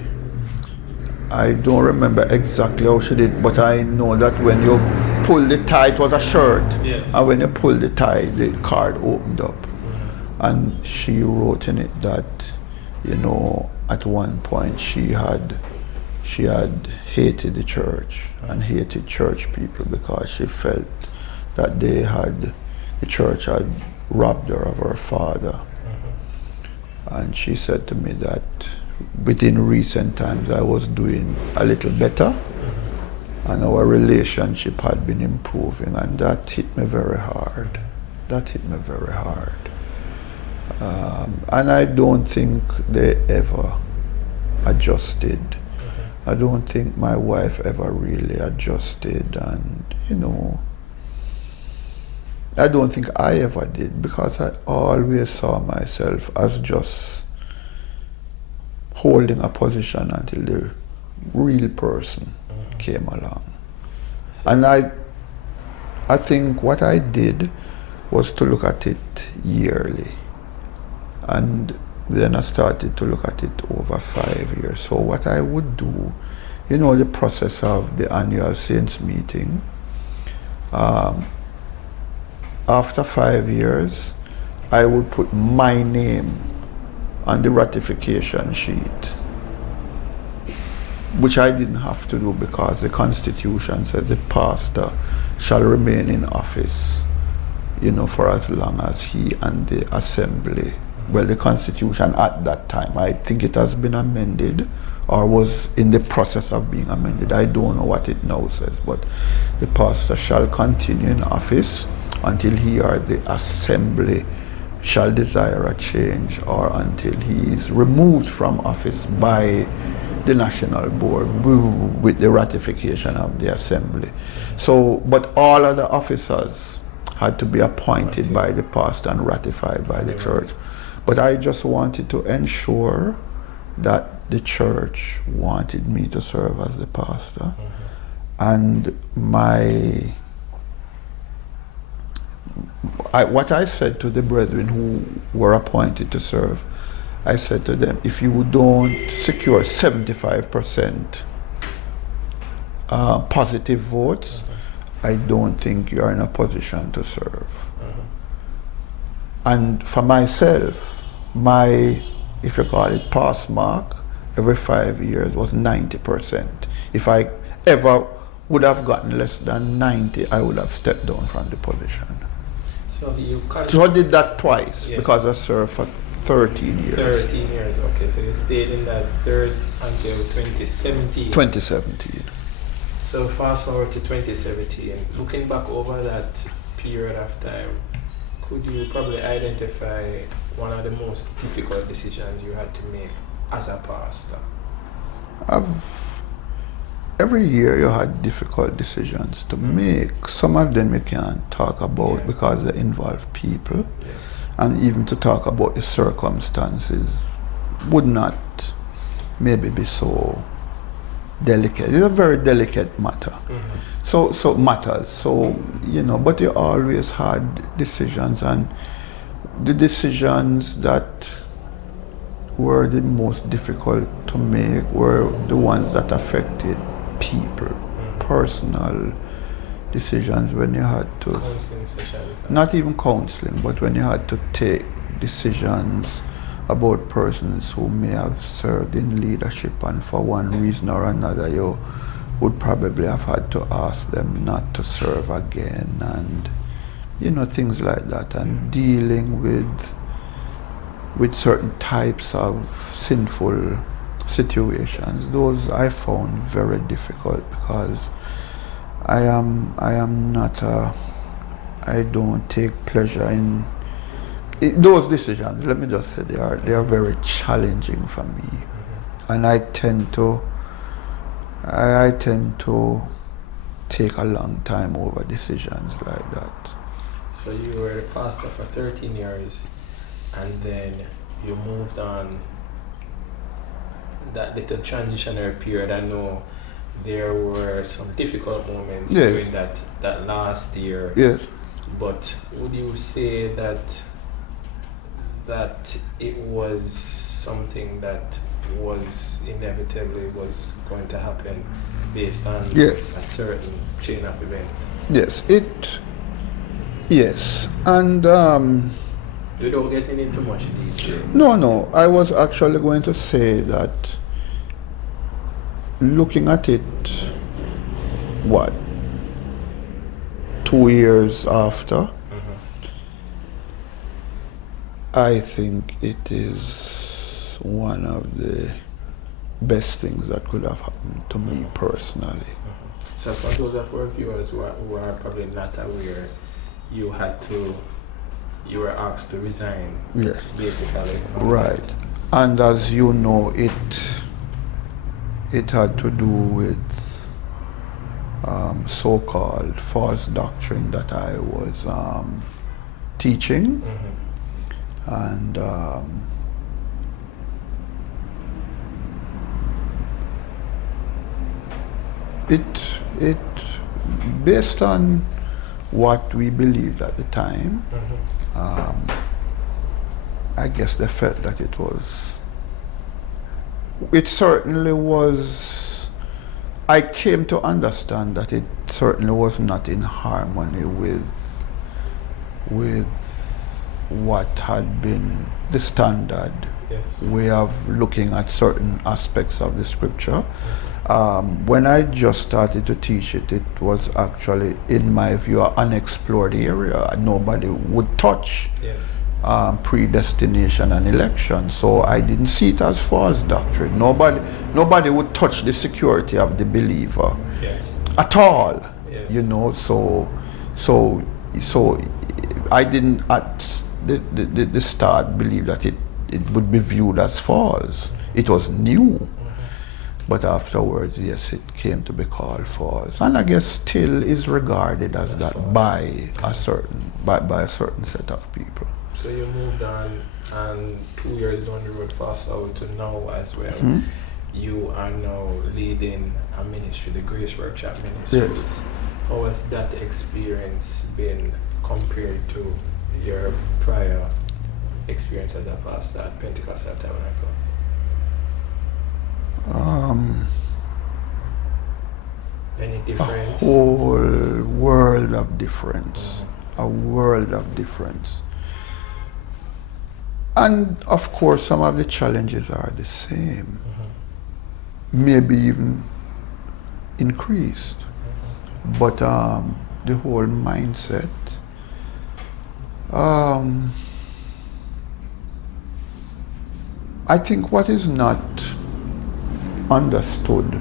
I don't remember exactly how she did, but I know that when you pull the tie, it was a shirt, and when you pull the tie, the card opened up. And she wrote in it that, you know, at one point she had hated the church and hated church people because she felt that the church had robbed her of her father. And she said to me that within recent times I was doing a little better and our relationship had been improving, and that hit me very hard. That hit me very hard. And I don't think they ever adjusted. I don't think my wife ever really adjusted, and you know, I don't think I ever did, because I always saw myself as just holding a position until the real person came along. And I think what I did was to look at it yearly. And then I started to look at it over 5 years. So what I would do, you know, the process of the annual Saints meeting, after 5 years, I would put my name on the ratification sheet, which I didn't have to do because the Constitution says the pastor shall remain in office, you know, for as long as he and the assembly. Well, the Constitution at that time, I think it has been amended or was in the process of being amended. I don't know what it now says, but the pastor shall continue in office until he or the assembly shall desire a change, or until he is removed from office by the national board with the ratification of the assembly. So, but all other officers had to be appointed by the pastor and ratified by the church. But I just wanted to ensure that the church wanted me to serve as the pastor. And what I said to the brethren who were appointed to serve, I said to them, if you don't secure 75% positive votes, I don't think you are in a position to serve. And for myself, my, if you call it pass mark, every 5 years was 90%. If I ever would have gotten less than 90, I would have stepped down from the position. So I did that twice, yes, because I served for 13 years. 13 years, okay. So you stayed in that third until 2017. 2017. So fast forward to 2017. Looking back over that period of time, could you probably identify one of the most difficult decisions you had to make as a pastor? Every year you had difficult decisions to make. Some of them you can't talk about because they involve people. Yes. And even to talk about the circumstances would not maybe be so delicate. It's a very delicate matter. So matters. So, you know, but you always had decisions, and the decisions that were the most difficult to make were the ones that affected people, personal decisions, when you had to, counseling sessions, not even counseling, but when you had to take decisions about persons who may have served in leadership, and for one reason or another you would probably have had to ask them not to serve again, and you know, things like that, and dealing with certain types of sinful situations. Those I found very difficult, because I don't take pleasure in those decisions. Let me just say they are very challenging for me, and I tend to take a long time over decisions like that. So you were the pastor for 13 years, and then you moved on. That little transitionary period, I know there were some difficult moments during that last year. Yes. But would you say that it was something that was inevitably was going to happen based on a certain chain of events? Yes. And without getting into much detail. No. I was actually going to say that looking at it, 2 years after, I think it is one of the best things that could have happened to me personally. So for those of our viewers who are probably not aware, you were asked to resign. Yes. Basically. Right. That. And as you know, it had to do with so-called false doctrine that I was teaching. And it based on what we believed at the time. I guess they felt that it certainly was, I came to understand that it certainly was not in harmony with what had been the standard way of looking at certain aspects of the scripture. When I just started to teach it, it was actually, in my view, an unexplored area. Nobody would touch predestination and election, so I didn't see it as false doctrine. Nobody would touch the security of the believer at all. You know, so I didn't at the start believe that it would be viewed as false. It was new. But afterwards, yes, it came to be called false, and I guess still is regarded as that by a certain set of people. So you moved on, and 2 years down the road, fast forward to now as well. You are now leading a ministry, the Grace Workshop Ministries. Yes. How has that experience been compared to your prior experience as a pastor at Pentecostal Tabernacle? Any difference? A whole world of difference. A world of difference. And of course, some of the challenges are the same. Maybe even increased. But the whole mindset, I think what is not understood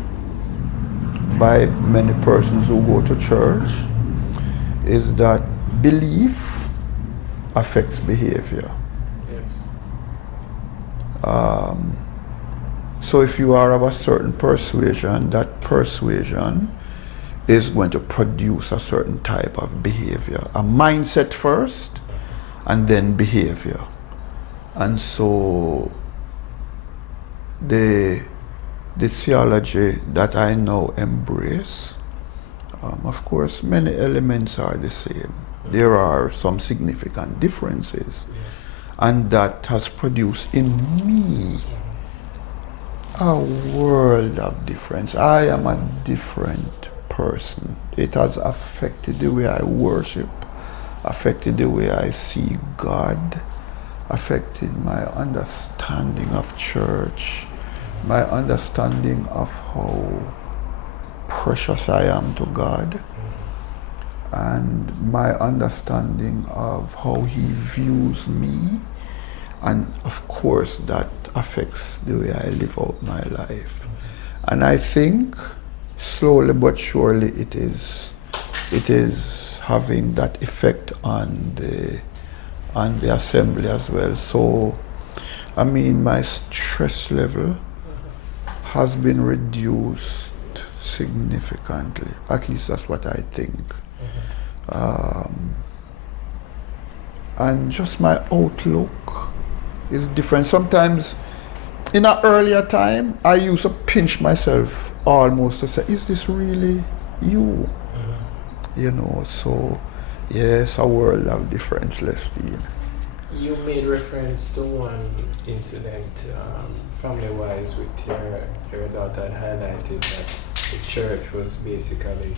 by many persons who go to church is that belief affects behavior. So if you are of a certain persuasion, that persuasion is going to produce a certain type of behavior. A mindset first, and then behavior. And so the theology that I now embrace, of course, many elements are the same. There are some significant differences. And that has produced in me a world of difference. I am a different person. It has affected the way I worship, affected the way I see God, affected my understanding of church, my understanding of how precious I am to God, and my understanding of how He views me, and of course that affects the way I live out my life. And I think slowly but surely it is having that effect on the assembly as well. So I mean, my stress level has been reduced significantly. At least that's what I think. And just my outlook is different. Sometimes in an earlier time, I used to pinch myself almost to say, is this really you? You know, so yes, a world of difference, Lestine. You made reference to one incident, family-wise, with your daughter, and highlighted that the church was basically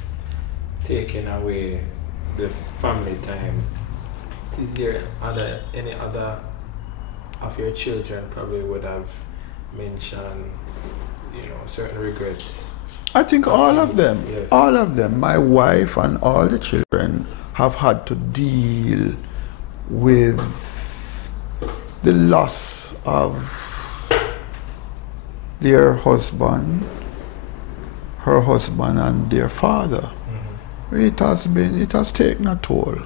taking away the family time. Is there any other of your children probably would have mentioned, certain regrets? I think all of them, yes. All of them. My wife and all the children have had to deal with the loss of their husband, her husband, and their father. It has taken a toll.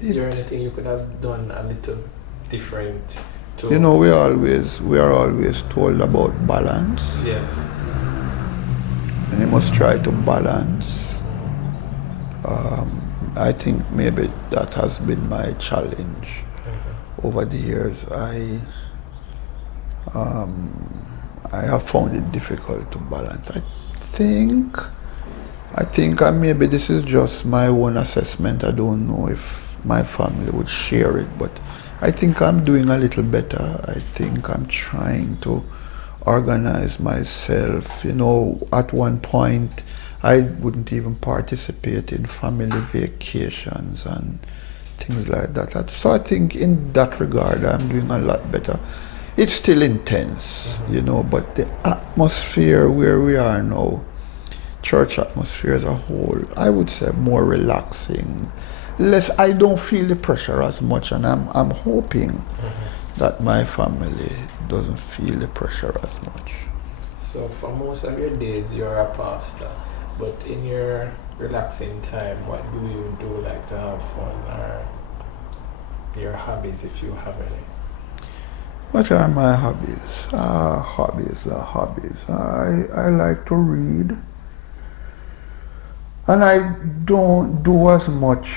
Is there anything you could have done a little different to... we are always told about balance. Yes. And you must try to balance. I think maybe that has been my challenge over the years. I have found it difficult to balance. I think, maybe this is just my own assessment. I don't know if my family would share it, but I think I'm doing a little better. I think I'm trying to organize myself. You know, at one point, I wouldn't even participate in family vacations and things like that. So I think in that regard, I'm doing a lot better. It's still intense, you know, but the atmosphere where we are now, church atmosphere as a whole, I would say more relaxing. I don't feel the pressure as much, and I'm hoping that my family doesn't feel the pressure as much. So for most of your days, you're a pastor, but in your relaxing time, what do you do, like to have fun, or your hobbies, if you have any? What are my hobbies? Hobbies. I like to read. And I don't do as much.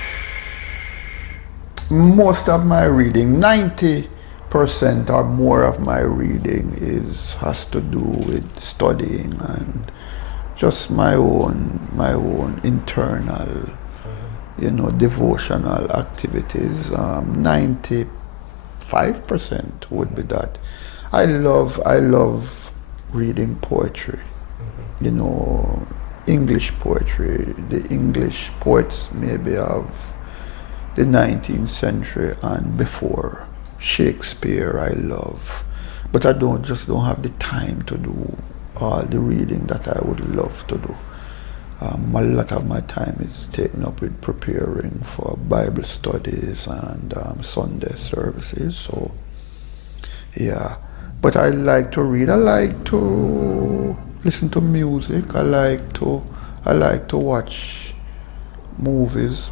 Most of my reading, 90% or more of my reading has to do with studying and just my own internal, you know, devotional activities. 95% would be that. I love reading poetry. You know, English poetry, the English poets maybe of the 19th century and before. Shakespeare I love, but I just don't have the time to do all the reading that I would love to do. A lot of my time is taken up with preparing for Bible studies and Sunday services. So, yeah. But I like to read. I like to listen to music. I like to watch movies.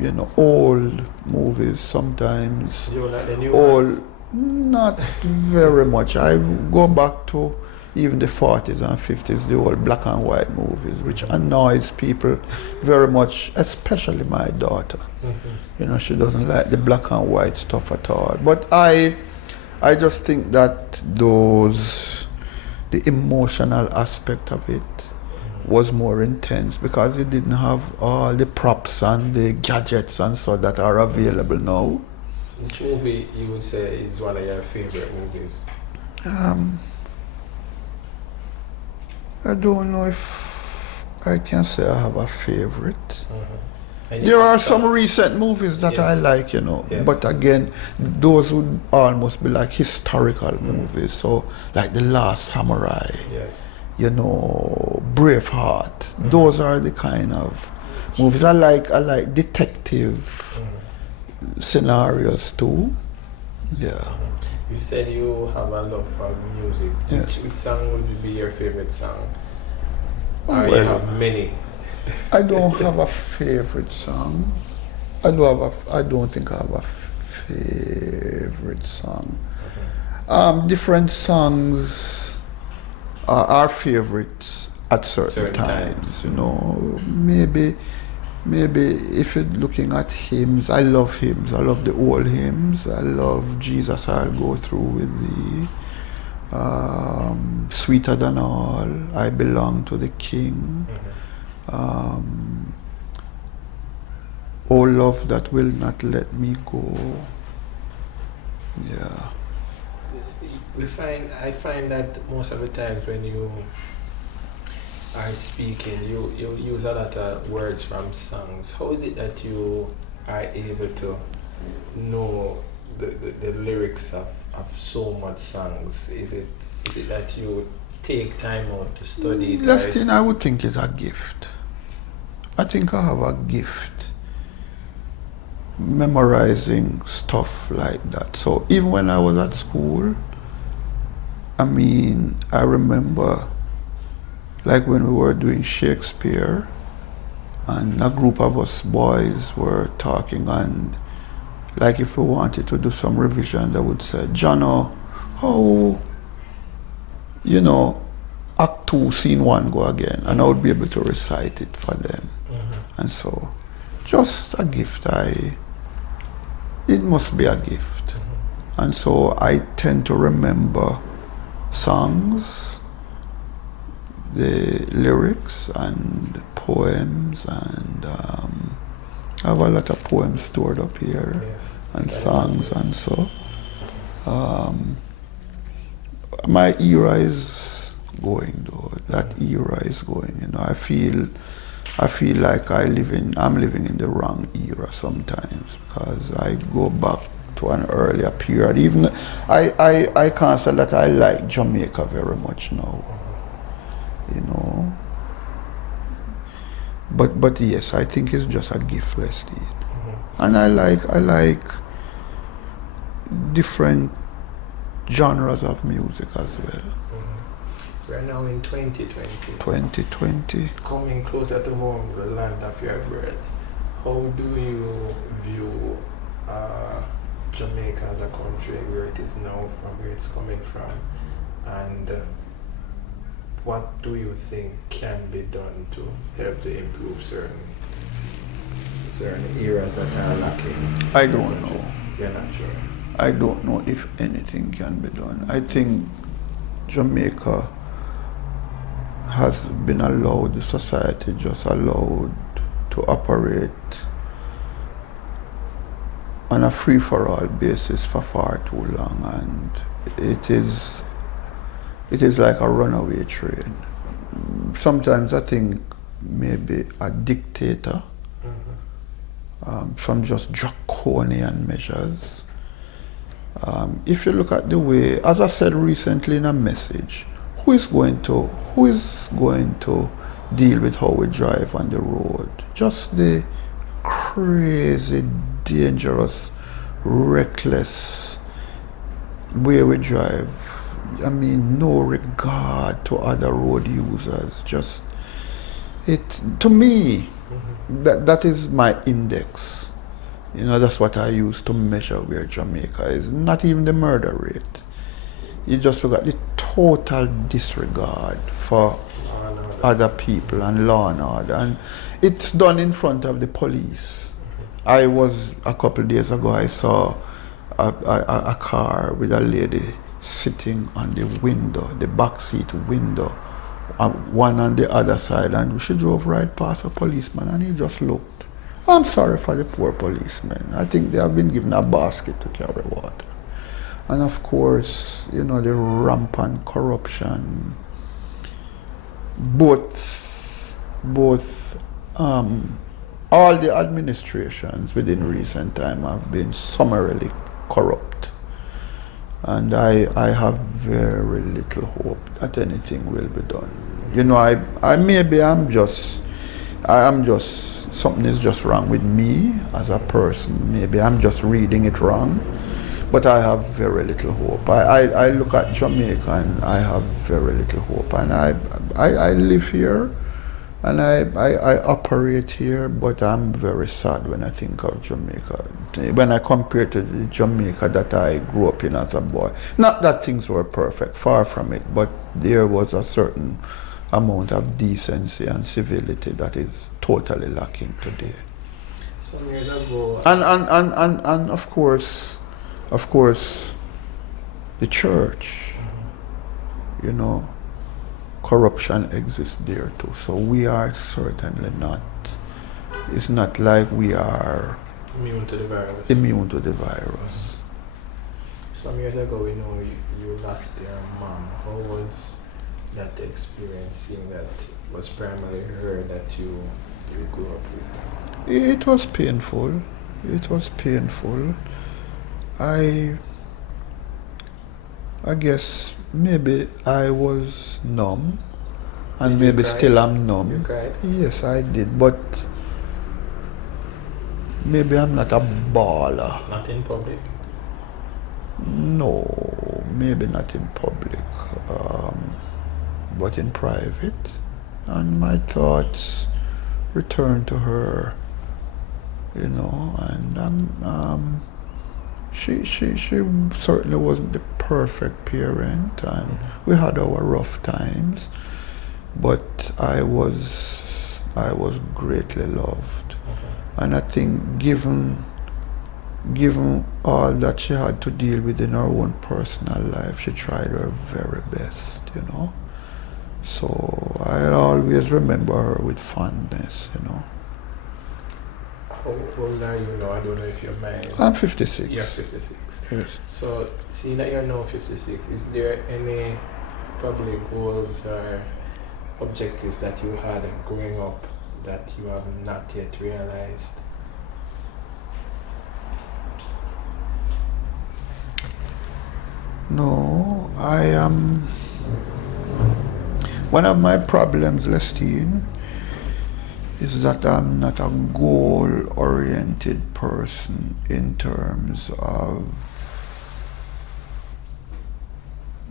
You know, old movies sometimes. You like the new ones? Not very much. I go back to even the 40s and 50s, the old black and white movies, which annoys people very much, especially my daughter. You know, she doesn't like the black and white stuff at all. But I just think that the emotional aspect of it was more intense because it didn't have all the props and the gadgets and so that are available now. Which movie you would say is one of your favorite movies? I don't know if I can say I have a favorite. There are some recent movies that I like, you know, but again, those would almost be like historical movies. So, like The Last Samurai, you know, Braveheart. Those are the kind of movies I like. I like detective scenarios too. Yeah. You said you have a love for music. Yes. Which song would be your favorite song? Well, Or you have many? I don't have a favorite song. I don't think I have a favorite song. Different songs are favorites at certain times. You know, maybe if you're looking at hymns, I love hymns. I love the old hymns. I love Jesus I'll Go Through With Thee. Sweeter Than All, I Belong to the King. Oh Love That Will Not Let Me Go. Yeah. I find that most of the times when you are speaking, you use a lot of words from songs. How is it that you are able to know the lyrics of so much songs? Is it that you take time out to study it? Last thing I would think is a gift. I think I have a gift memorizing stuff like that. So even when I was at school, I mean, I remember like when we were doing Shakespeare and a group of us boys were talking, and like if we wanted to do some revision, they would say, Jono, how, you know, Act 2, Scene 1 go again, and I would be able to recite it for them. And so, just a gift. It must be a gift. And so I tend to remember songs the lyrics and poems, and I have a lot of poems stored up here, Yes. and songs and so. My era is going though. That era is going. You know, I feel like I'm living in the wrong era sometimes, because I go back to an earlier period. Even I can't say that I like Jamaica very much now. You know. But yes, I think it's just a giftless deed. And I like different genres of music as well. We're now in 2020. 2020. Coming closer to home, the land of your birth. How do you view Jamaica as a country, where it is now, from where it's coming from, and what do you think can be done to help to improve certain areas that are lacking? I don't know. You're not sure? I don't know if anything can be done. I think Jamaica has been allowed, the society just allowed to operate on a free-for-all basis for far too long, and it is like a runaway train. Sometimes I think maybe a dictator, some just draconian measures. If you look at the way, as I said recently in a message, who is going to deal with how we drive on the road? Just the crazy, dangerous, reckless way we drive. I mean, no regard to other road users. Just to me, that is my index. You know, that's what I use to measure where Jamaica is. Not even the murder rate. You just look at the total disregard for other people and law and order. And it's done in front of the police. A couple of days ago, I saw a car with a lady sitting on the window, the back seat window, one on the other side, and she drove right past a policeman, and he just looked. I'm sorry for the poor policemen. I think they have been given a basket to carry water. And of course, you know, the rampant corruption, all the administrations within recent time have been summarily corrupt. And I have very little hope that anything will be done. You know, something is just wrong with me as a person. Maybe I'm just reading it wrong, but I have very little hope. I look at Jamaica and I have very little hope. And I live here and I operate here, but I'm very sad when I think of Jamaica. When I compare to the Jamaica that I grew up in as a boy. Not that things were perfect, far from it, but there was a certain amount of decency and civility that is totally lacking today. Some years ago, and of course, the church, you know, corruption exists there too. So we are certainly not, it's not like we are immune to the virus. Some years ago, we know you lost your mom. How was that experience, seeing that was primarily her that you grew up with? It was painful. It was painful. I guess maybe I was numb, and maybe still I'm numb. You cried? Yes, I did, but maybe I'm not a baller. Not in public? No, maybe not in public, but in private. And my thoughts return to her, you know, and she certainly wasn't the perfect parent, and we had our rough times, but I was greatly loved. And I think given all that she had to deal with in her own personal life, she tried her very best, you know. So I'll always remember her with fondness, you know. How old are you now? I don't know if you're married. I'm 56. You're 56. Yes. So, seeing that you're now 56, is there any probably goals or objectives that you had growing up that you have not yet realized? No, I am. One of my problems, Lestine, is that I'm not a goal-oriented person in terms of,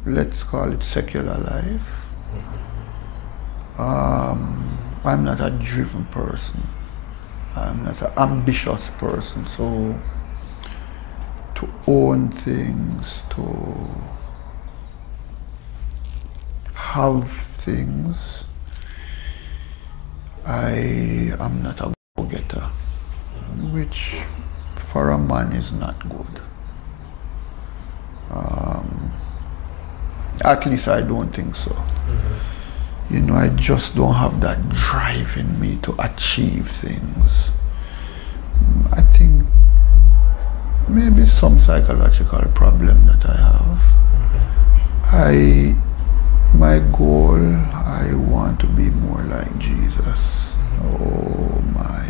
let's call it secular life. I'm not a driven person. I'm not an ambitious person. So to own things, to have things, I am not a go-getter, which for a man is not good. At least I don't think so. You know, I just don't have that drive in me to achieve things. I think maybe some psychological problem that I have. My goal, I want to be more like Jesus. Oh my.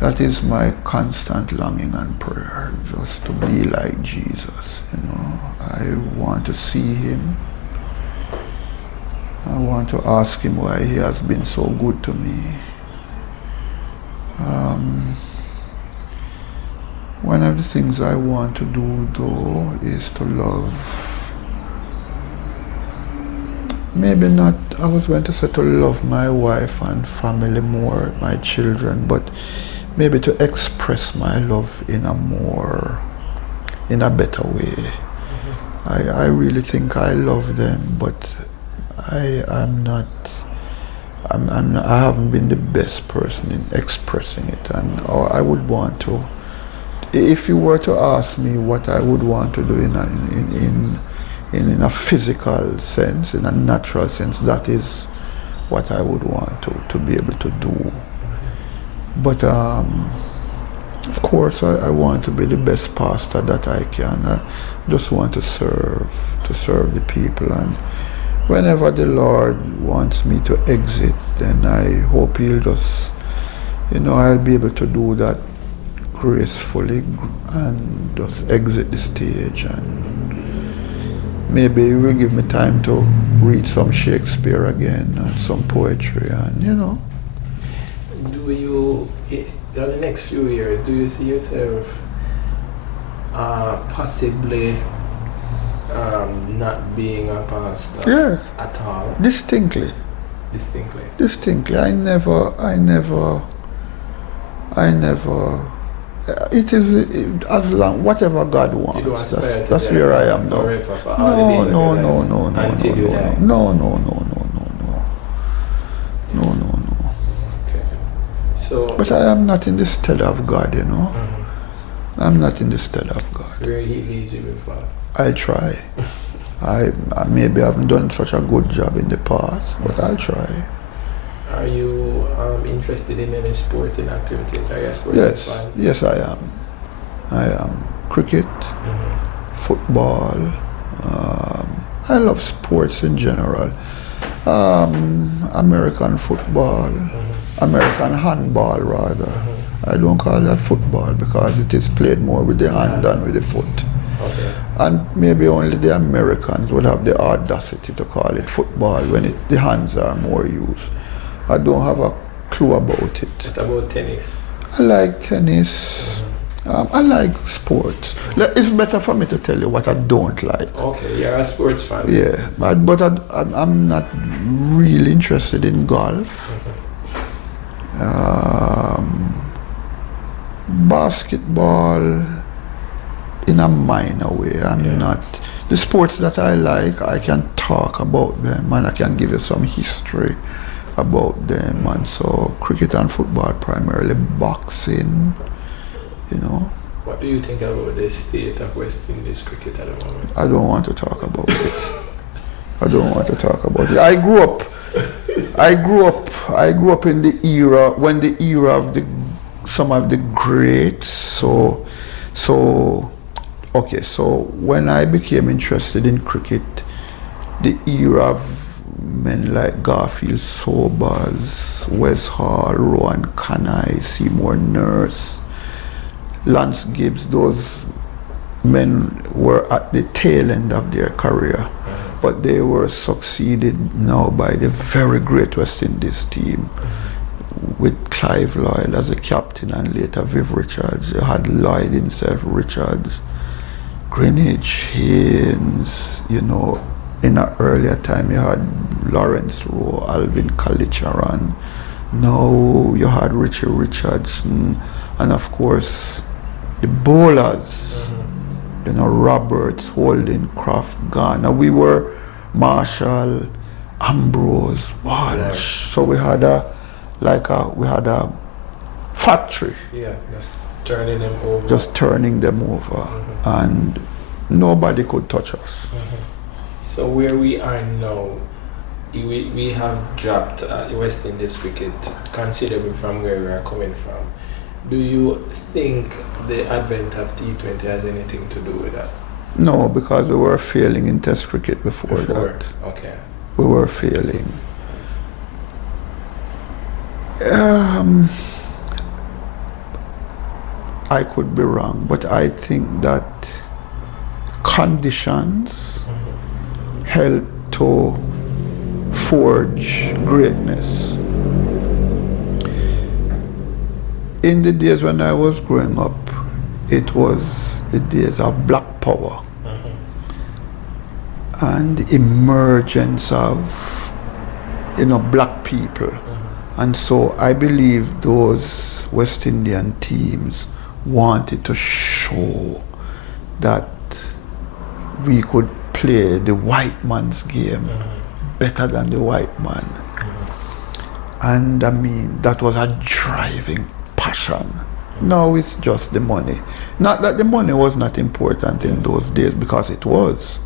That is my constant longing and prayer, just to be like Jesus, you know. I want to see him. I want to ask him why he has been so good to me. One of the things I want to do though is to love, maybe not, I was going to say to love my wife and family more, my children, but maybe to express my love in a better way. I really think I love them, but I haven't been the best person in expressing it, and I would want to. If you were to ask me what I would want to do in a physical sense, in a natural sense, that is what I would want to be able to do. But of course, I want to be the best pastor that I can. I just want to serve the people, and whenever the Lord wants me to exit, then I hope he'll just, you know, I'll be able to do that gracefully and just exit the stage, and maybe he will give me time to read some Shakespeare again and some poetry, and you know. Do you, in the next few years, do you see yourself possibly not being a pastor? Yes. At all? Distinctly. Distinctly. I never, it is, as long, whatever God wants, that's where I am now. No. Okay. So, but I am not in the stead of God, you know. I'm not in the stead of God. Where he leads you before. I'll try. I maybe haven't done such a good job in the past, but I'll try. Are you interested in any sporting activities? Are you a sporting fan? Yes, I am. I am. Cricket, football. I love sports in general. American football, American handball rather. I don't call that football because it is played more with the hand than with the foot. Okay. And maybe only the Americans would have the audacity to call it football when the hands are more used. I don't have a clue about it. What about tennis? I like tennis. I like sports. It's better for me to tell you what I don't like. Okay, you're a sports fan. Yeah, but I'm not really interested in golf. Basketball in a minor way. I'm not. The sports that I like, I can talk about them and I can give you some history about them. And so cricket and football primarily, boxing, you know. What do you think about the state of West Indies cricket at the moment? I don't want to talk about it. I don't want to talk about it. I grew up in the era when the era of some of the greats. So when I became interested in cricket, the era of men like Garfield Sobers, Wes Hall, Rowan Kanai, Seymour Nurse, Lance Gibbs, those men were at the tail end of their career, but they were succeeded now by the very great West Indies team with Clive Lloyd as a captain and later Viv Richards. They had Lloyd himself, Richards, Greenwich, Haynes, you know. In an earlier time you had Lawrence Rowe, Alvin Kalicharan. Now you had Richie Richardson, and of course the bowlers, you know, Roberts, Holding, Kraft, Garner. We were Marshall, Ambrose, Walsh. So we had a factory. Yeah, just turning them over. Just turning them over, and nobody could touch us. So where we are now, we have dropped West Indies cricket considerably from where we are coming from. Do you think the advent of T20 has anything to do with that? No, because we were failing in Test cricket before that. Okay. We were failing. I could be wrong, but I think that conditions help to forge greatness. In the days when I was growing up, it was the days of black power and the emergence of, you know, black people. And so I believe those West Indian teams wanted to show that we could play the white man's game better than the white man. And I mean, that was a driving passion. Now it's just the money. Not that the money was not important in those days, because it was,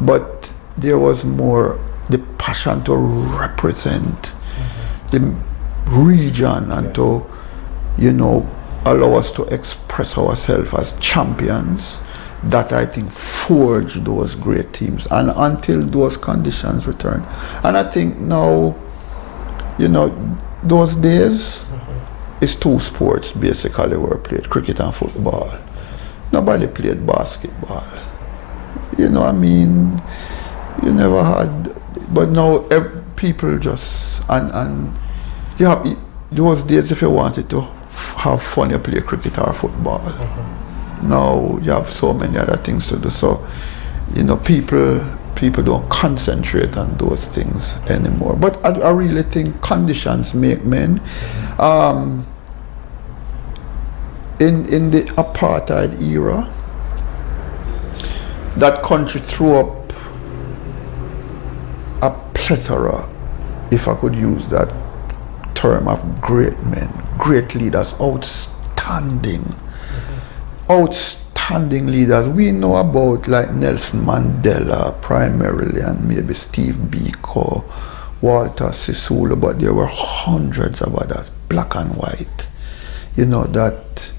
but there was more the passion to represent the region and to, you know, allow us to express ourselves as champions. That I think forged those great teams, and until those conditions return. And I think now, you know, those days, it's two sports basically were played, cricket and football. Nobody played basketball. You know, I mean, you never had, but now people just, and you have, those days if you wanted to have fun, you play cricket or football. Now you have so many other things to do, so, you know, people don't concentrate on those things anymore. But I really think conditions make men. In the apartheid era, that country threw up a plethora, if I could use that term, of great men, great leaders, outstanding leaders. We know about like Nelson Mandela primarily, and maybe Steve Biko, Walter Sisulu, but there were hundreds of others, black and white, you know, that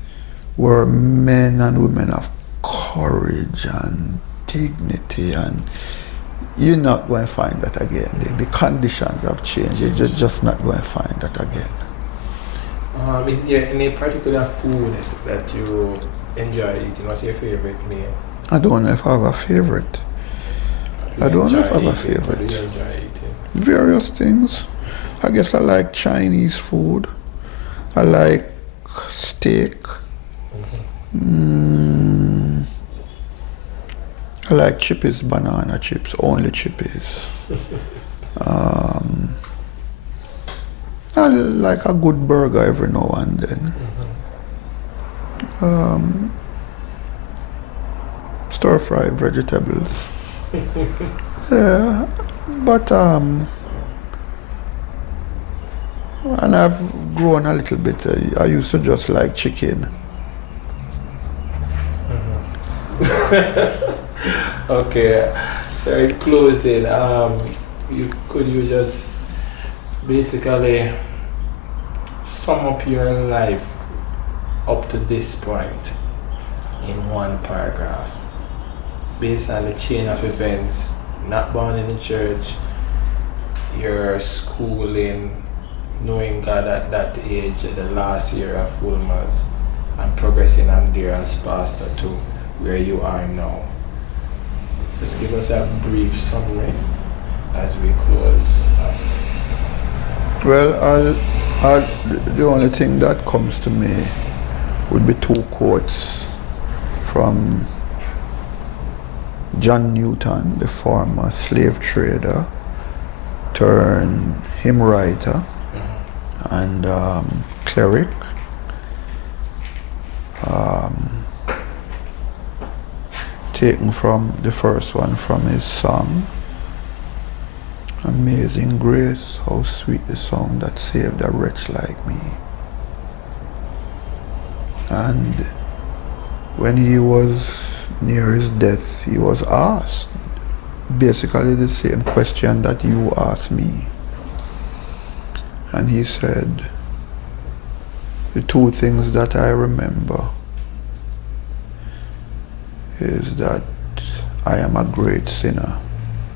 were men and women of courage and dignity, and you're not going to find that again. The conditions have changed. You're just not going to find that again. Is there any particular food that you enjoy eating? What's your favorite meal? I don't know if I have a favorite. I don't know if I have a favorite. What do you enjoy eating? Various things. I guess I like Chinese food. I like steak. I like chippies, banana chips, only chippies. I like a good burger every now and then. Stir-fried vegetables. Yeah, but and I've grown a little bit. I used to just like chicken. Okay, So in closing, could you just basically sum up your life up to this point in one paragraph, based on the chain of events, not born in the church, your schooling, knowing God at that age, the last year of Fulmers, and progressing on there as pastor to where you are now. Just give us a brief summary as we close off. Well, the only thing that comes to me would be two quotes from John Newton, the former slave trader turned hymn writer and cleric. Taken from the first one from his song, Amazing Grace, how sweet the song that saved a wretch like me. And when he was near his death, he was asked basically the same question that you asked me. And he said, the two things that I remember is that I am a great sinner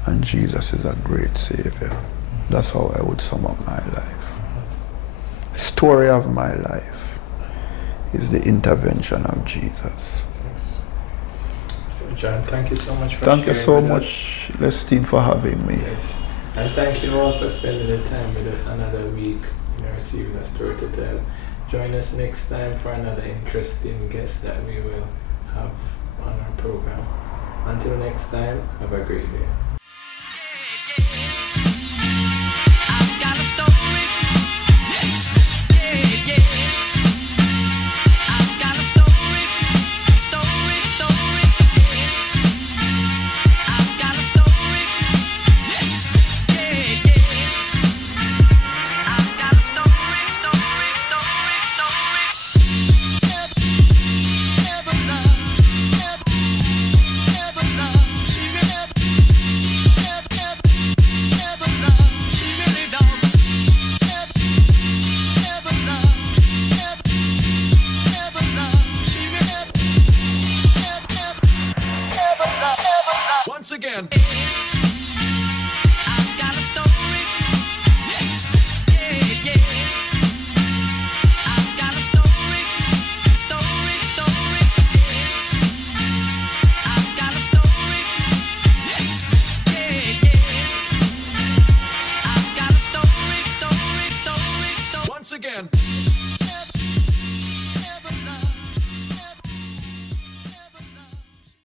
and Jesus is a great Savior. That's how I would sum up my life. Story of my life is the intervention of Jesus. Yes. So John, thank you so much for sharing. Thank you so with much, Lestine, for having me. Yes. And thank you all for spending the time with us another week in our series A Story to Tell. Join us next time for another interesting guest that we will have on our program. Until next time, have a great day. I've got a story. I've got a story. I've got a story. I've got a story. Once again.